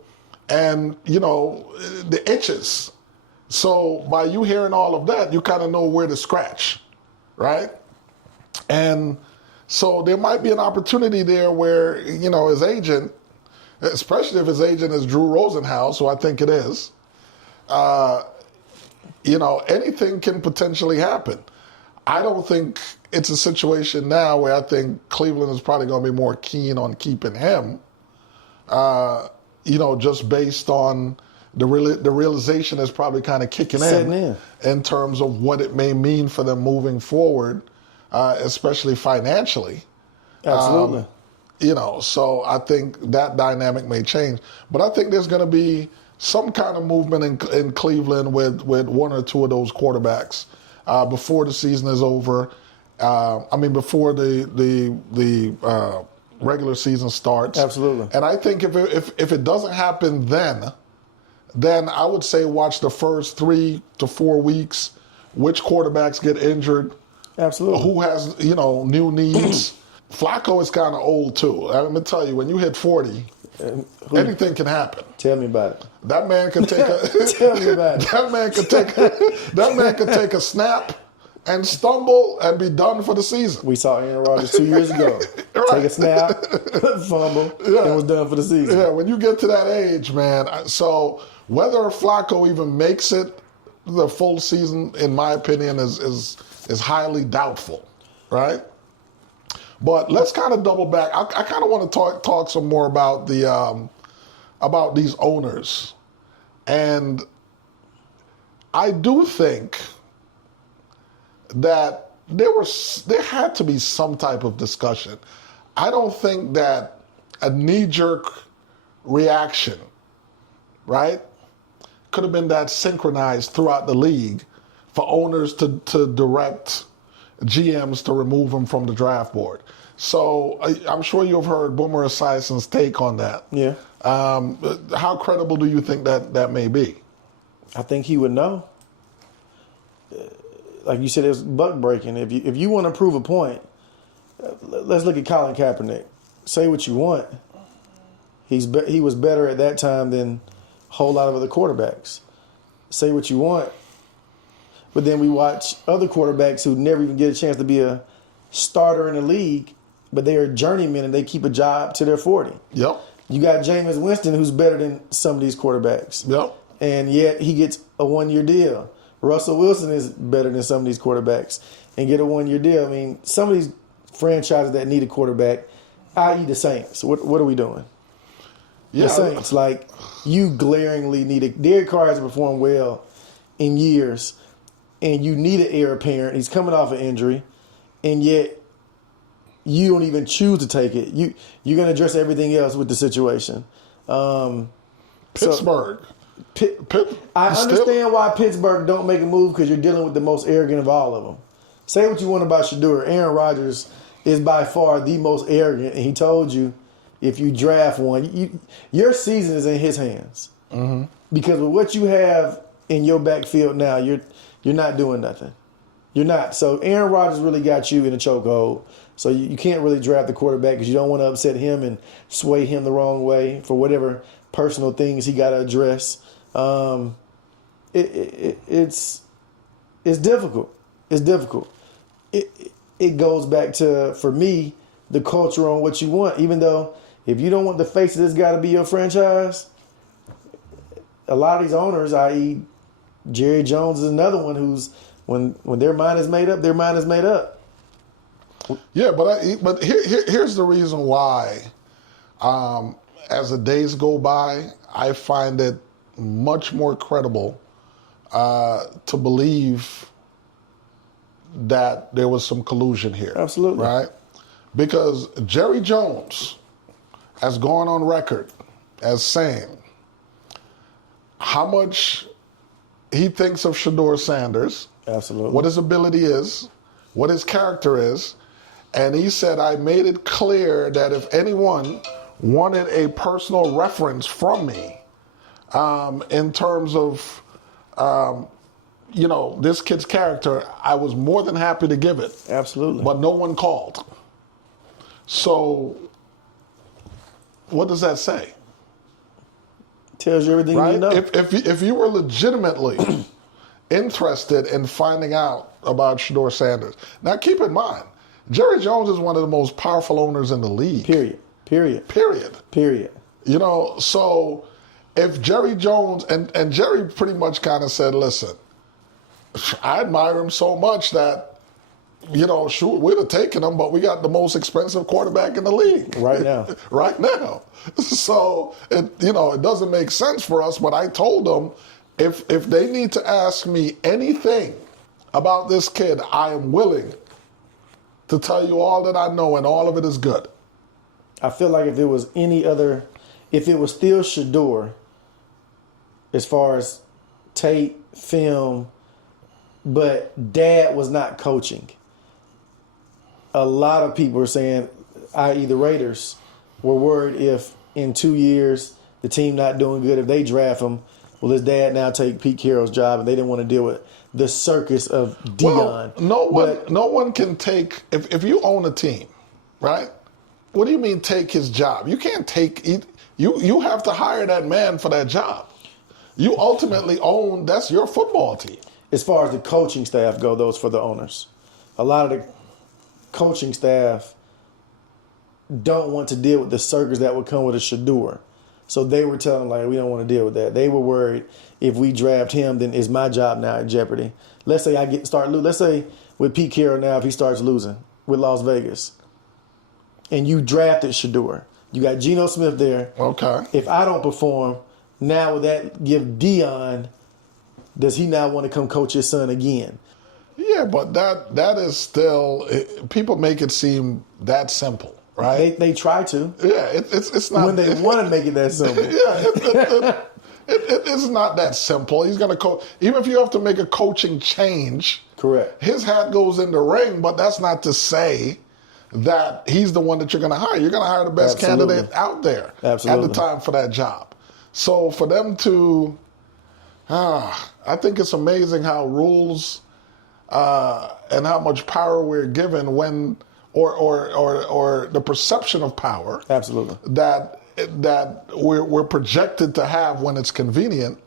and the itches. So by you hearing all of that, you kind of know where to scratch, right? And so there might be an opportunity there where his agent, especially if his agent is Drew Rosenhaus, who I think it is, anything can potentially happen. I don't think it's a situation now where I think Cleveland is probably going to be more keen on keeping him, just based on the realization is probably kind of kicking in terms of what it may mean for them moving forward, especially financially. Absolutely. So I think that dynamic may change. But I think there's going to be some kind of movement in Cleveland with one or two of those quarterbacks before the season is over. Before the regular season starts. Absolutely. And I think if it doesn't happen then I would say watch the first 3 to 4 weeks, which quarterbacks get injured. Absolutely. Who has, new needs. Flacco is kind of old, too. I'm going to tell you, when you hit 40, anything can happen. Tell me about it. That man can take a... Tell me about it. That man could take a snap and stumble and be done for the season. We saw Aaron Rodgers 2 years ago. Right. Take a snap, fumble, and was done for the season. Yeah, when you get to that age, man. So whether Flacco even makes it the full season, in my opinion, is highly doubtful, right? But let's kind of double back. I kind of want to talk some more about about these owners, and I do think that there had to be some type of discussion. I don't think that a knee-jerk reaction, right, could have been that synchronized throughout the league for owners to direct GMs to remove him from the draft board. So I'm sure you've heard Boomer Esiason's take on that. Yeah. How credible do you think that may be? I think he would know. Like you said, it's buck breaking. If you want to prove a point, let's look at Colin Kaepernick. Say what you want. He was better at that time than a whole lot of other quarterbacks. Say what you want. But then we watch other quarterbacks who never even get a chance to be a starter in the league, but they are journeymen and they keep a job till they're 40. Yep. You got Jameis Winston, who's better than some of these quarterbacks. Yep. And yet he gets a 1-year deal. Russell Wilson is better than some of these quarterbacks and get a 1-year deal. I mean, some of these franchises that need a quarterback, i.e. the Saints, what are we doing? Yeah. The Saints, like, you glaringly need it. Derek Carr hasn't performed well in years, and you need an heir apparent. He's coming off an injury, and yet you don't even choose to take it. You're going to address everything else with the situation. Pittsburgh. I understand why Pittsburgh don't make a move, because you're dealing with the most arrogant of all of them. Say what you want about Shedeur. Aaron Rodgers is by far the most arrogant, and he told you if you draft one, your season is in his hands. Mm-hmm. Because with what you have in your backfield now, you're not doing nothing. You're not. So Aaron Rodgers really got you in a chokehold. So you can't really draft the quarterback because you don't want to upset him and sway him the wrong way for whatever personal things he got to address. It's difficult. It's difficult. It goes back to, for me, the culture on what you want. Even though if you don't want the face of this guy to be your franchise, a lot of these owners, i.e. Jerry Jones is another one who's, when their mind is made up, their mind is made up. Yeah, but here's the reason why. As the days go by, I find it much more credible to believe that there was some collusion here. Absolutely. Right? Because Jerry Jones has gone on record as saying how much he thinks of Shedeur Sanders. Absolutely. What his ability is, what his character is. And he said, I made it clear that if anyone wanted a personal reference from me in terms of, this kid's character, I was more than happy to give it. Absolutely. But no one called. So what does that say? Tells you everything right? you know. If you were legitimately interested in finding out about Shedeur Sanders. Now, keep in mind, Jerry Jones is one of the most powerful owners in the league. Period. So if Jerry Jones, and Jerry pretty much kind of said, listen, I admire him so much that, shoot, we'd have taken him, but we got the most expensive quarterback in the league. Right now. Right now. So, it doesn't make sense for us, but I told them, if they need to ask me anything about this kid, I am willing to tell you all that I know, and all of it is good. I feel like if it was still Shedeur, as far as tape, film, but Dad was not coaching, a lot of people are saying, i.e. the Raiders, were worried if in 2 years the team not doing good, if they draft him, will his dad now take Pete Carroll's job, and they didn't want to deal with the circus of Dion. Well, no one can take, if you own a team, right? What do you mean take his job? You can't take, you have to hire that man for that job. You ultimately own, that's your football team. As far as the coaching staff go, those for the owners. A lot of the coaching staff don't want to deal with the circus that would come with a Shedeur. So they were telling, we don't want to deal with that. They were worried if we draft him, then is my job now in jeopardy. Let's say let's say with Pete Carroll now, if he starts losing with Las Vegas, and you drafted Shedeur, you got Geno Smith there. Okay. If I don't perform, now would that give Dion, does he now want to come coach his son again? Yeah, but that is still, people make it seem that simple. Right, they try to. Yeah, it's not when they want to make it that simple. Yeah, it's not that simple. He's going to coach, even if you have to make a coaching change. Correct. His hat goes in the ring, but that's not to say that he's the one that you're going to hire. You're going to hire the best candidate out there at the time for that job. So for them to, I think it's amazing how rules and how much power we're given when. Or the perception of power, absolutely, that we're projected to have when it's convenient,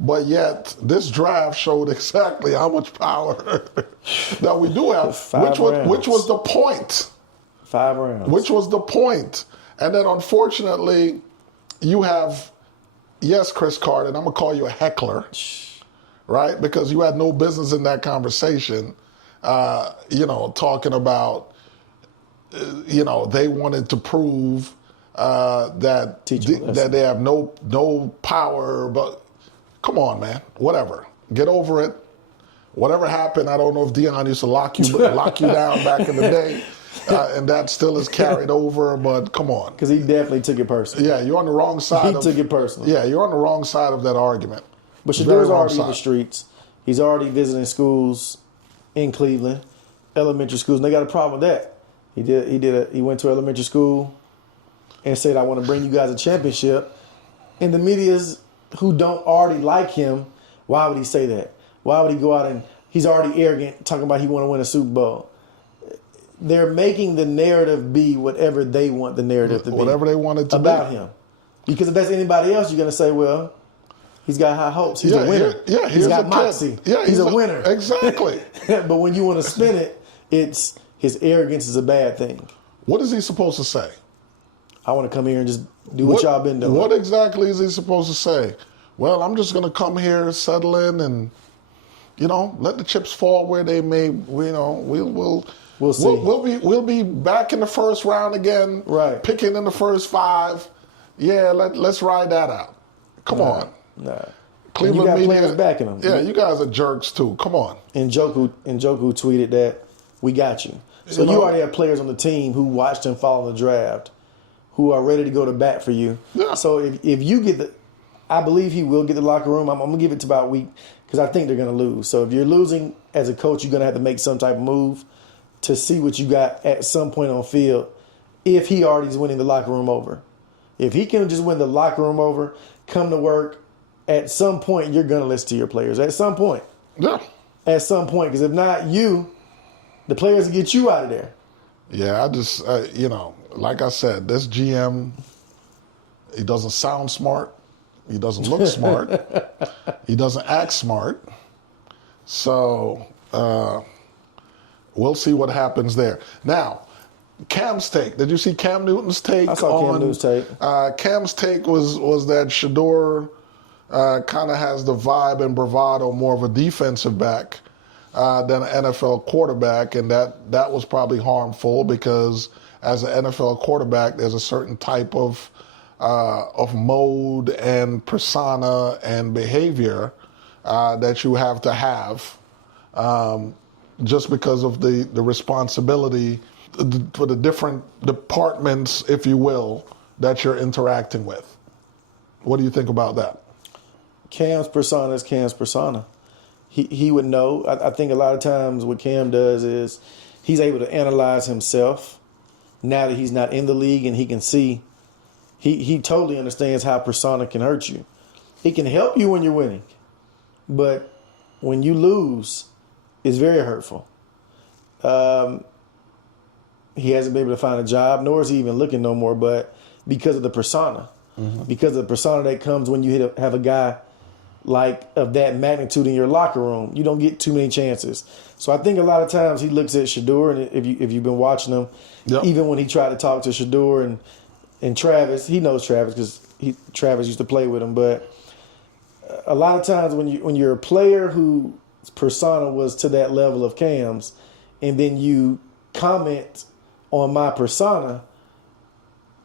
but yet this draft showed exactly how much power that we do have, which was the point. 5 rounds. Which was the point, and then unfortunately, you have, yes, Chris Carter, and I'm gonna call you a heckler, right? Because you had no business in that conversation, talking about. They wanted to prove that they have no power. But come on, man, whatever. Get over it. Whatever happened, I don't know if Dion used to lock you down back in the day, and that still is carried over. But come on, because he definitely took it personally. Yeah, you're on the wrong side. He took it personally. Yeah, you're on the wrong side of that argument. But Shedeur's already in the streets. He's already visiting schools in Cleveland, elementary schools, and they got a problem with that. He went to elementary school and said, I want to bring you guys a championship. And the medias who don't already like him Why would he say that? Why would he go out and he's already arrogant, talking about he want to win a Super Bowl? They're making the narrative be whatever they want the narrative to be. Whatever they want it to about be. him. Because if that's anybody else, you're going to say, well, he's got high hopes. He's a winner. He's got moxie. He's a winner. Exactly. But when you want to spin it, it's his arrogance is a bad thing. What is he supposed to say? I want to come here and just do what y'all been doing. What exactly is he supposed to say? Well, I'm just going to come here, settle in, and let the chips fall where they may. We'll see. We'll be back in the first round again. Right. Picking in the first 5. Yeah, let's ride that out. Come on. Nah. Cleveland you got media, players backing them. Yeah, you guys are jerks too. Come on. And Njoku tweeted that we got you. So you already have players on the team who watched him follow the draft, who are ready to go to bat for you. Yeah. So if you get I believe he will get the locker room. I'm going to give it to about a week because I think they're going to lose. So if you're losing as a coach, you're going to have to make some type of move to see what you got at some point on field if he already is winning the locker room over. If he can just win the locker room over, come to work, at some point you're going to listen to your players. At some point. Yeah. At some point. Because if not the players will get you out of there. Yeah, I just, like I said, this GM, he doesn't sound smart. He doesn't look smart. He doesn't act smart. So we'll see what happens there. Now, Cam's take. Did you see Cam Newton's take? I saw Cam Newton's take. Cam's take was that Shedeur kind of has the vibe and bravado more of a defensive back than an NFL quarterback, and that was probably harmful because as an NFL quarterback, there's a certain type of mode and persona and behavior that you have to have just because of the responsibility for the different departments, if you will, that you're interacting with. What do you think about that? Cam's persona is Cam's persona. He would know. I think a lot of times what Cam does is he's able to analyze himself now that he's not in the league, and he can see. He totally understands how persona can hurt you. It can help you when you're winning, but when you lose, it's very hurtful. He hasn't been able to find a job, nor is he even looking no more, but because of the persona. Mm-hmm. Because of the persona that comes when you have a guy of that magnitude in your locker room. You don't get too many chances. So I think a lot of times he looks at Shedeur, and if you've been watching him, yep. Even when he tried to talk to Shedeur and Travis, he knows Travis because Travis used to play with him. But a lot of times when you're a player whose persona was to that level of Cam's, and then you comment on my persona,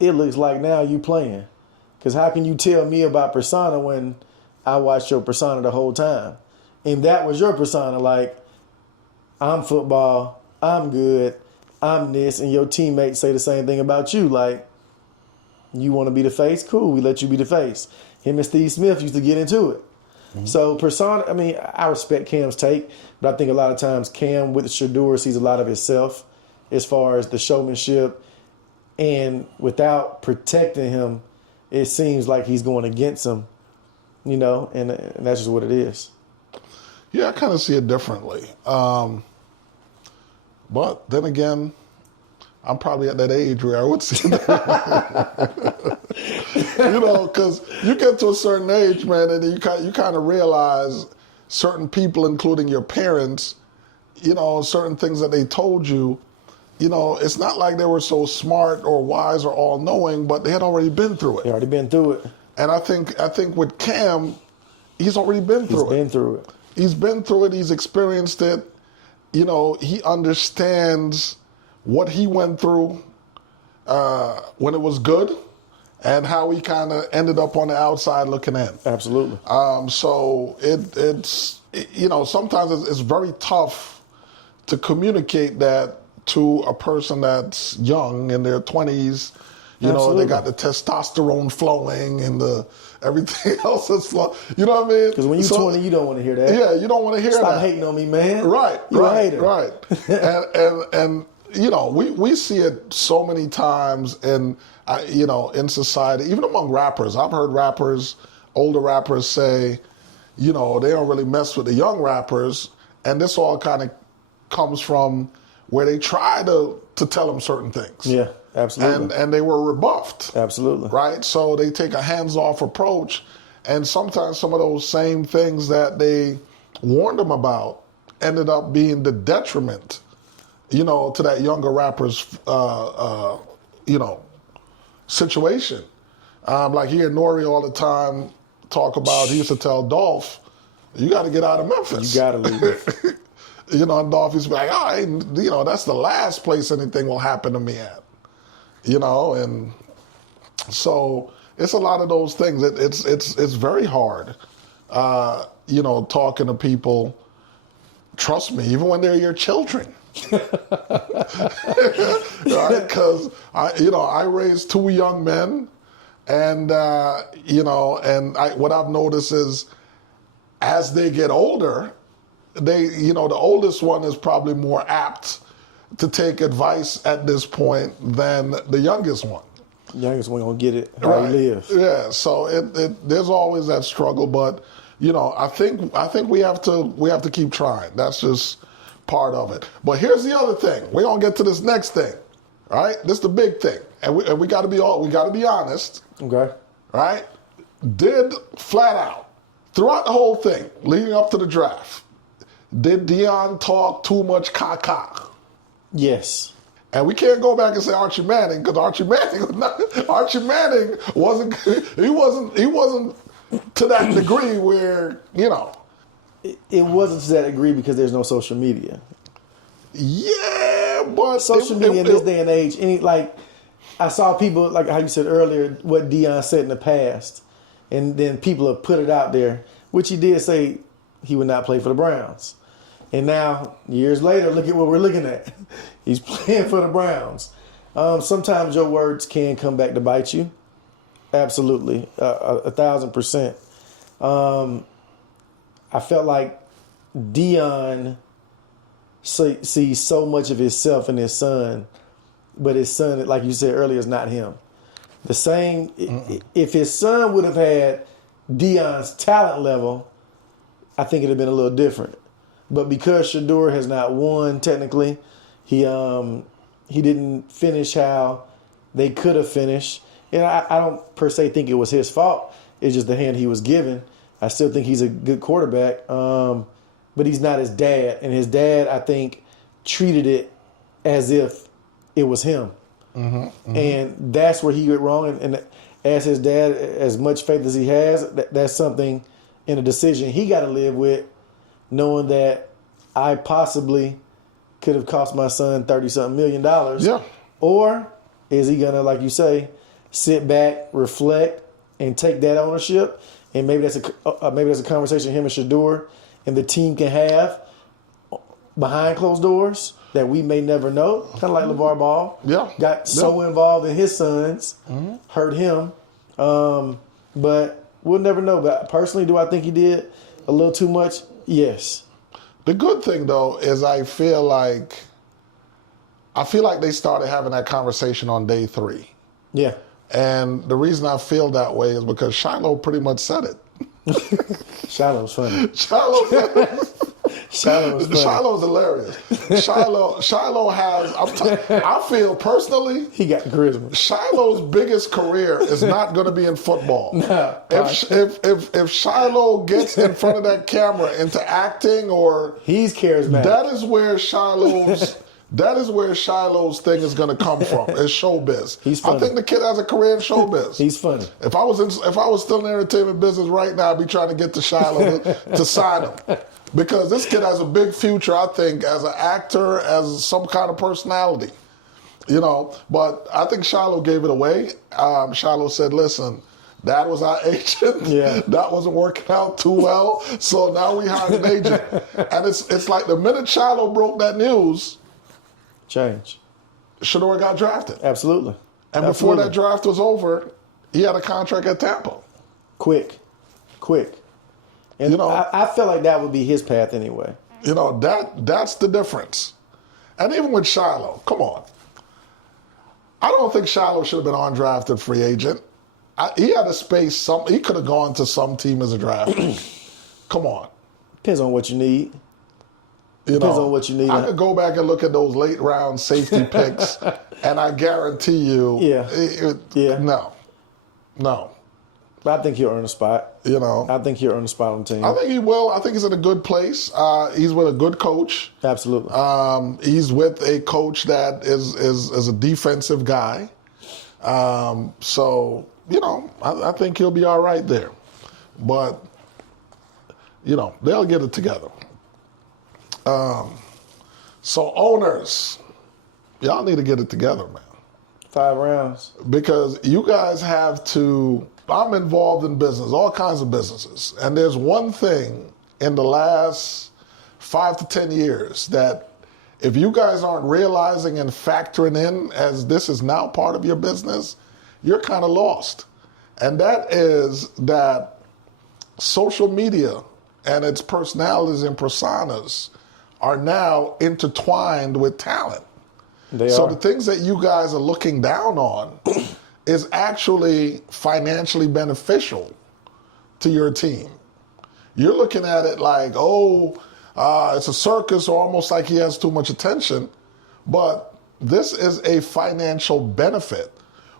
it looks like now you playing. Because how can you tell me about persona when I watched your persona the whole time? And that was your persona, like, I'm football, I'm good, I'm this, and your teammates say the same thing about you. Like, you want to be the face? Cool, we let you be the face. Him and Steve Smith used to get into it. Mm-hmm. So persona, I respect Cam's take, but I think a lot of times Cam with Shedeur sees a lot of himself as far as the showmanship, and without protecting him, it seems like he's going against him, and that's just what it is. Yeah, I kind of see it differently. But then again, I'm probably at that age where I would see that. Because you get to a certain age, man, and you kind of realize certain people, including your parents, certain things that they told you, it's not like they were so smart or wise or all-knowing, but they had already been through it. They already been through it. And I think with Cam, he's already been through it. He's been through it. He's been through it. He's experienced it. He understands what he went through when it was good and how he kind of ended up on the outside looking in. Absolutely. So it's sometimes it's very tough to communicate that to a person that's young in their 20s. They got the testosterone flowing and everything else is flowing. You know what I mean? Because when you're 20, you don't want to hear that. Yeah, you don't want to hear that. Stop hating on me, man. Right, You're a hater. Right. and we see it so many times in society, even among rappers. I've heard older rappers say, they don't really mess with the young rappers. And this all kind of comes from where they try to tell them certain things. Yeah, absolutely. And they were rebuffed. Absolutely. Right? So they take a hands-off approach. And sometimes some of those same things that they warned them about ended up being the detriment, to that younger rapper's, situation. Like you hear Nori all the time talk about, he used to tell Dolph, you got to get out of Memphis. You got to leave. And Dolph used to be like, that's the last place anything will happen to me at. And so it's a lot of those things. It's very hard, talking to people. Trust me, even when they're your children. Right? Because I raised two young men, and what I've noticed is as they get older, the oldest one is probably more apt to take advice at this point than the youngest one. Youngest one gonna get it how he lives. Yeah, so there's always that struggle, but I think we have to keep trying. That's just part of it. But here's the other thing. We're gonna get to this next thing, right? This is the big thing, and we got to be honest. Okay. Right? Did flat out throughout the whole thing leading up to the draft, did Deion talk too much caca? Yes. And we can't go back and say Archie Manning because Archie Manning wasn't to that degree where It wasn't to that degree because there's no social media. Yeah, but social media in this day and age, I saw people, like how you said earlier, what Deion said in the past, and then people have put it out there, which he did say he would not play for the Browns. And now, years later, look at what we're looking at. He's playing for the Browns. Sometimes your words can come back to bite you. Absolutely. 1,000%. I felt like Deion sees so much of himself in his son, but his son, like you said earlier, is not him. The same, if his son would have had Deion's talent level, I think it would have been a little different. But because Shedeur has not won technically, he didn't finish how they could have finished. And I don't per se think it was his fault. It's just the hand he was given. I still think he's a good quarterback, but he's not his dad. And his dad, I think, treated it as if it was him. And that's where he went wrong. And as his dad, as much faith as he has, that's something in a decision he got to live with, knowing that I possibly could have cost my son $30-something million. Yeah. Or is he going to, like you say, sit back, reflect, and take that ownership? And maybe that's a conversation him and Shedeur and the team can have behind closed doors that we may never know. Kind of like LeVar Ball. Yeah. Got so involved in his sons, hurt him. But we'll never know. But personally, do I think he did a little too much? Yes. The good thing, though, is I feel like they started having that conversation on day 3. Yeah. And the reason I feel that way is because Shiloh pretty much said it. Shiloh's funny. Shiloh's funny. Shiloh's hilarious. Shiloh has, I feel personally, he got charisma. Shiloh's biggest career is not going to be in football. No. If Shiloh gets in front of that camera into acting or... He's charismatic. That is where Shiloh's thing is going to come from. Is showbiz. He's funny. I think the kid has a career in showbiz. He's funny. If I was still in the entertainment business right now, I'd be trying to get to Shiloh to sign him, because this kid has a big future. I think as an actor, as some kind of personality, But I think Shiloh gave it away. Shiloh said, "Listen, Dad was our agent. Yeah. That wasn't working out too well. So now we hired an agent." And it's like the minute Shiloh broke that news, change. Shedeur got drafted. Absolutely. And before that draft was over, he had a contract at Tampa. Quick. And I felt like that would be his path anyway. That's the difference. And even with Shiloh, come on. I don't think Shiloh should have been undrafted free agent. He had a space. He could have gone to some team as a draft. Come on. Depends on what you need. You Depends know, on what you need. I could go back and look at those late round safety picks, and I guarantee you, no. But I think he'll earn a spot. You know, I think he'll earn a spot on the team. I think he will. I think he's in a good place. He's with a good coach. Absolutely. He's with a coach that is a defensive guy. So, you know, I think he'll be all right there. But, you know, they'll get it together. So owners, y'all need to get it together, man. 5 rounds. Because you guys have to, I'm involved in business, all kinds of businesses. And there's one thing in the last 5 to 10 years that if you guys aren't realizing and factoring in as this is now part of your business, you're kind of lost. And that is that social media and its personalities and personas are now intertwined with talent. So the things that you guys are looking down on is actually financially beneficial to your team. You're looking at it like, it's a circus, or almost like he has too much attention. But this is a financial benefit.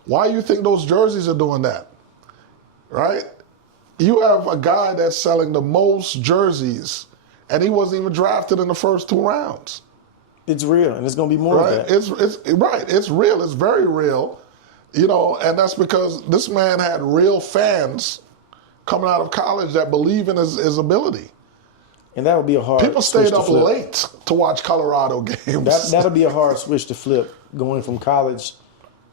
Why do you think those jerseys are doing that? Right? You have a guy that's selling the most jerseys, and he wasn't even drafted in the first 2 rounds. It's real, and it's going to be more right? of that. It's right. It's real. It's very real. You know, and that's because this man had real fans coming out of college that believe in his ability. And that would be a hard People switch stayed to up flip. late to watch Colorado games. That'll be a hard switch to flip, going from college,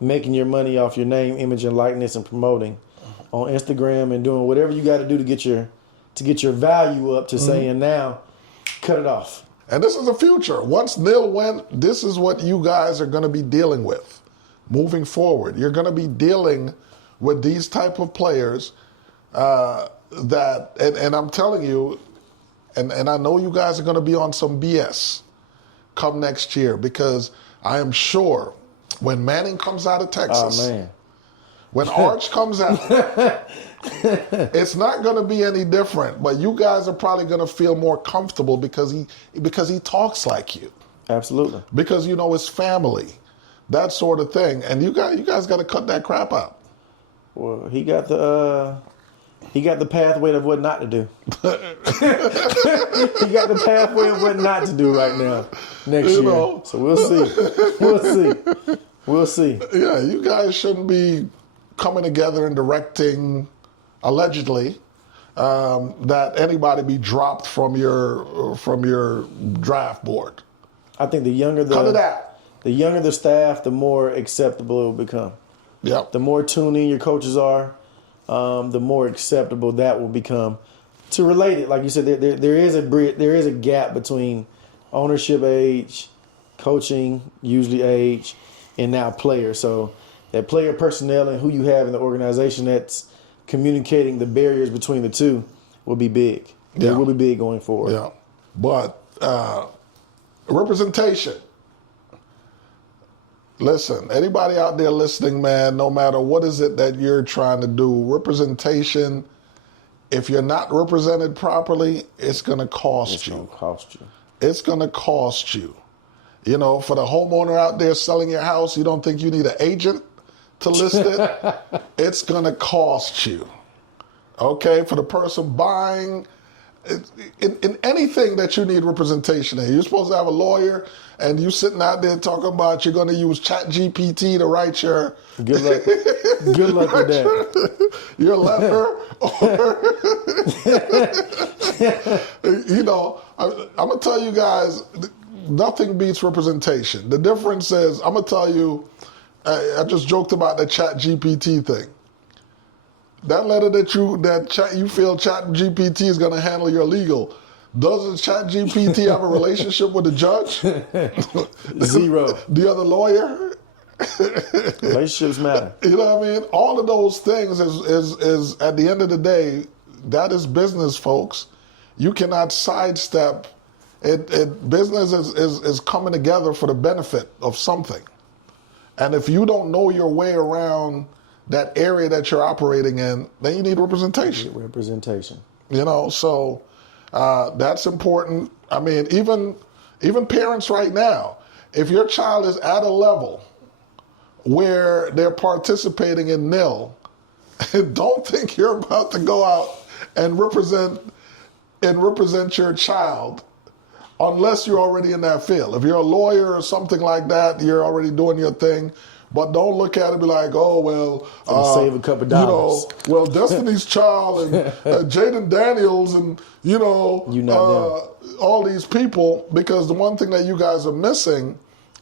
making your money off your name, image, and likeness, and promoting on Instagram and doing whatever you got to do to get your value up to saying now, cut it off. And this is the future. Once Nil went, this is what you guys are going to be dealing with moving forward. You're going to be dealing with these type of players and I'm telling you, and I know you guys are going to be on some BS come next year, because I am sure when Manning comes out of Texas, when Arch comes out, it's not going to be any different. But you guys are probably going to feel more comfortable because he talks like you. Absolutely. Because you know his family, that sort of thing, and you guys got to cut that crap out. Well, he got the pathway of what not to do. He got the pathway of what not to do right now next year. Know. So we'll see. We'll see. Yeah, you guys shouldn't be coming together and directing, allegedly, that anybody be dropped from your draft board. I think the younger the staff, the more acceptable it will become. Yep. The more tuned in your coaches are, the more acceptable that will become. To relate it, like you said, there is a gap between ownership age, coaching usually age, and now player. So that player personnel and who you have in the organization that's communicating the barriers between the two will be big. Yeah. It will be big going forward. Yeah. But representation. Listen, anybody out there listening, man, no matter what is it that you're trying to do, representation, if you're not represented properly, it's going to cost you. It's going to cost you. You know, for the homeowner out there selling your house, you don't think you need an agent to list it? It's going to cost you. Okay? For the person buying, in anything that you need representation in, you're supposed to have a lawyer, and you sitting out there talking about you're going to use ChatGPT to write your... Good luck. Good luck with that. Your letter. You know, I'm going to tell you guys, nothing beats representation. The difference is, I'm going to tell you, I just joked about the ChatGPT thing. That letter that you feel ChatGPT is going to handle your legal, doesn't ChatGPT have a relationship with the judge? Zero. The other lawyer? Relationships matter. You know what I mean? All of those things is at the end of the day, that is business, folks. You cannot sidestep it. Business is coming together for the benefit of something. And if you don't know your way around that area that you're operating in, then you need representation. Representation. You know, so That's important. I mean, even parents right now, if your child is at a level where they're participating in nil, don't think you're about to go out and represent your child unless you're already in that field. If you're a lawyer or something like that, you're already doing your thing. But don't look at it and be like, oh, well, save a couple dollars. Well, Destiny's Child and Jaden Daniels and, all these people. Because the one thing that you guys are missing,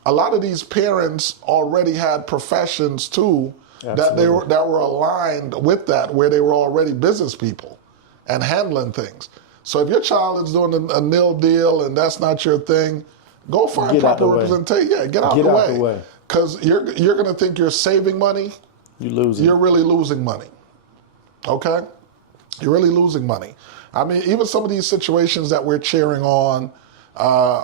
a lot of these parents already had professions too that were aligned with that, where they were already business people and handling things. So if your child is doing a nil deal and that's not your thing, go find proper representation. Yeah, get out the way. Because you're going to think you're saving money. You're losing. You're really losing money. Okay? You're really losing money. I mean, even some of these situations that we're cheering on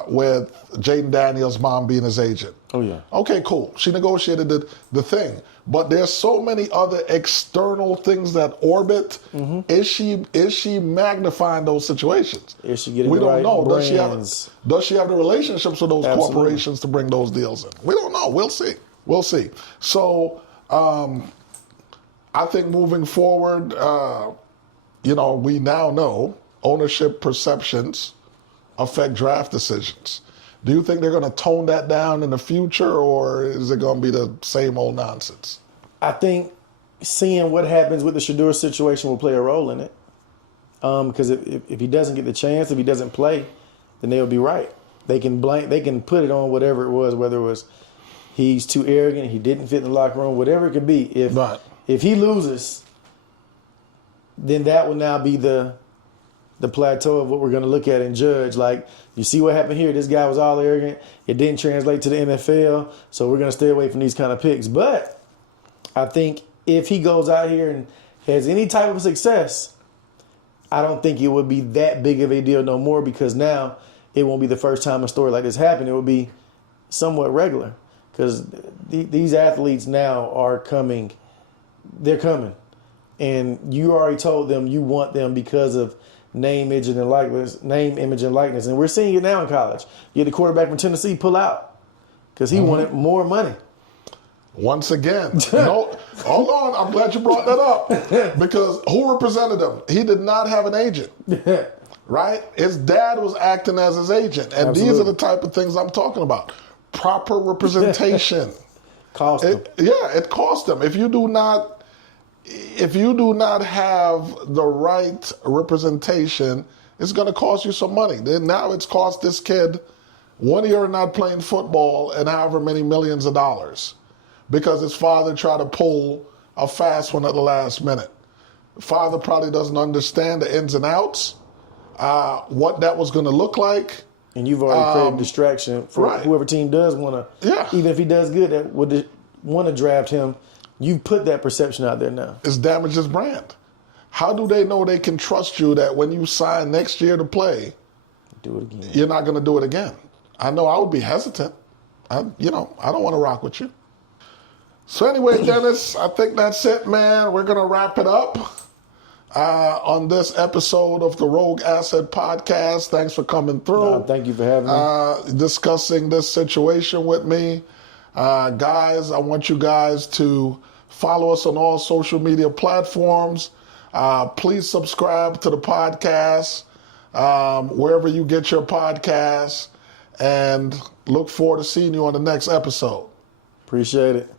with Jaden Daniels' mom being his agent. Oh, yeah. Okay, cool. She negotiated the thing. But there's so many other external things that orbit. Mm-hmm. Is she magnifying those situations? Is she getting we the don't right know. brands? Does she have the relationships with those Absolutely. corporations to bring those deals in? We don't know. We'll see. So I think moving forward, we now know ownership perceptions affect draft decisions. Do you think they're going to tone that down in the future, or is it going to be the same old nonsense? I think seeing what happens with the Shedeur situation will play a role in it. Because if he doesn't get the chance, if he doesn't play, then they'll be right. They can put it on whatever it was, whether it was he's too arrogant, he didn't fit in the locker room, whatever it could be. If he loses, then that will now be the plateau of what we're going to look at and judge. Like, you see what happened here? This guy was all arrogant. It didn't translate to the NFL, so we're going to stay away from these kind of picks. But I think if he goes out here and has any type of success, I don't think it would be that big of a deal no more, because now it won't be the first time a story like this happened. It will be somewhat regular, because these athletes now are coming. They're coming. And you already told them you want them because of name, image, and likeness. And we're seeing it now in college. You had the quarterback from Tennessee pull out because he wanted more money. Once again, no, hold on. I'm glad you brought that up, because who represented him? He did not have an agent, right? His dad was acting as his agent, and Absolutely. These are the type of things I'm talking about. Proper representation. Cost him. It cost him. If you do not have the right representation, it's going to cost you some money. Then now it's cost this kid 1 year not playing football and however many millions of dollars, because his father tried to pull a fast one at the last minute. Father probably doesn't understand the ins and outs, what that was going to look like. And you've already created distraction for whoever team does want to, even if he does good, that would want to draft him. You put that perception out there now. It's damaged his brand. How do they know they can trust you that when you sign next year to play, do it again? You're not going to do it again? I know I would be hesitant. I don't want to rock with you. So anyway, Dennis, I think that's it, man. We're going to wrap it up on this episode of the Rogue Asset Podcast. Thanks for coming through. Thank you for having me. Discussing this situation with me. Guys, I want you guys to follow us on all social media platforms. Please subscribe to the podcast wherever you get your podcasts, and look forward to seeing you on the next episode. Appreciate it.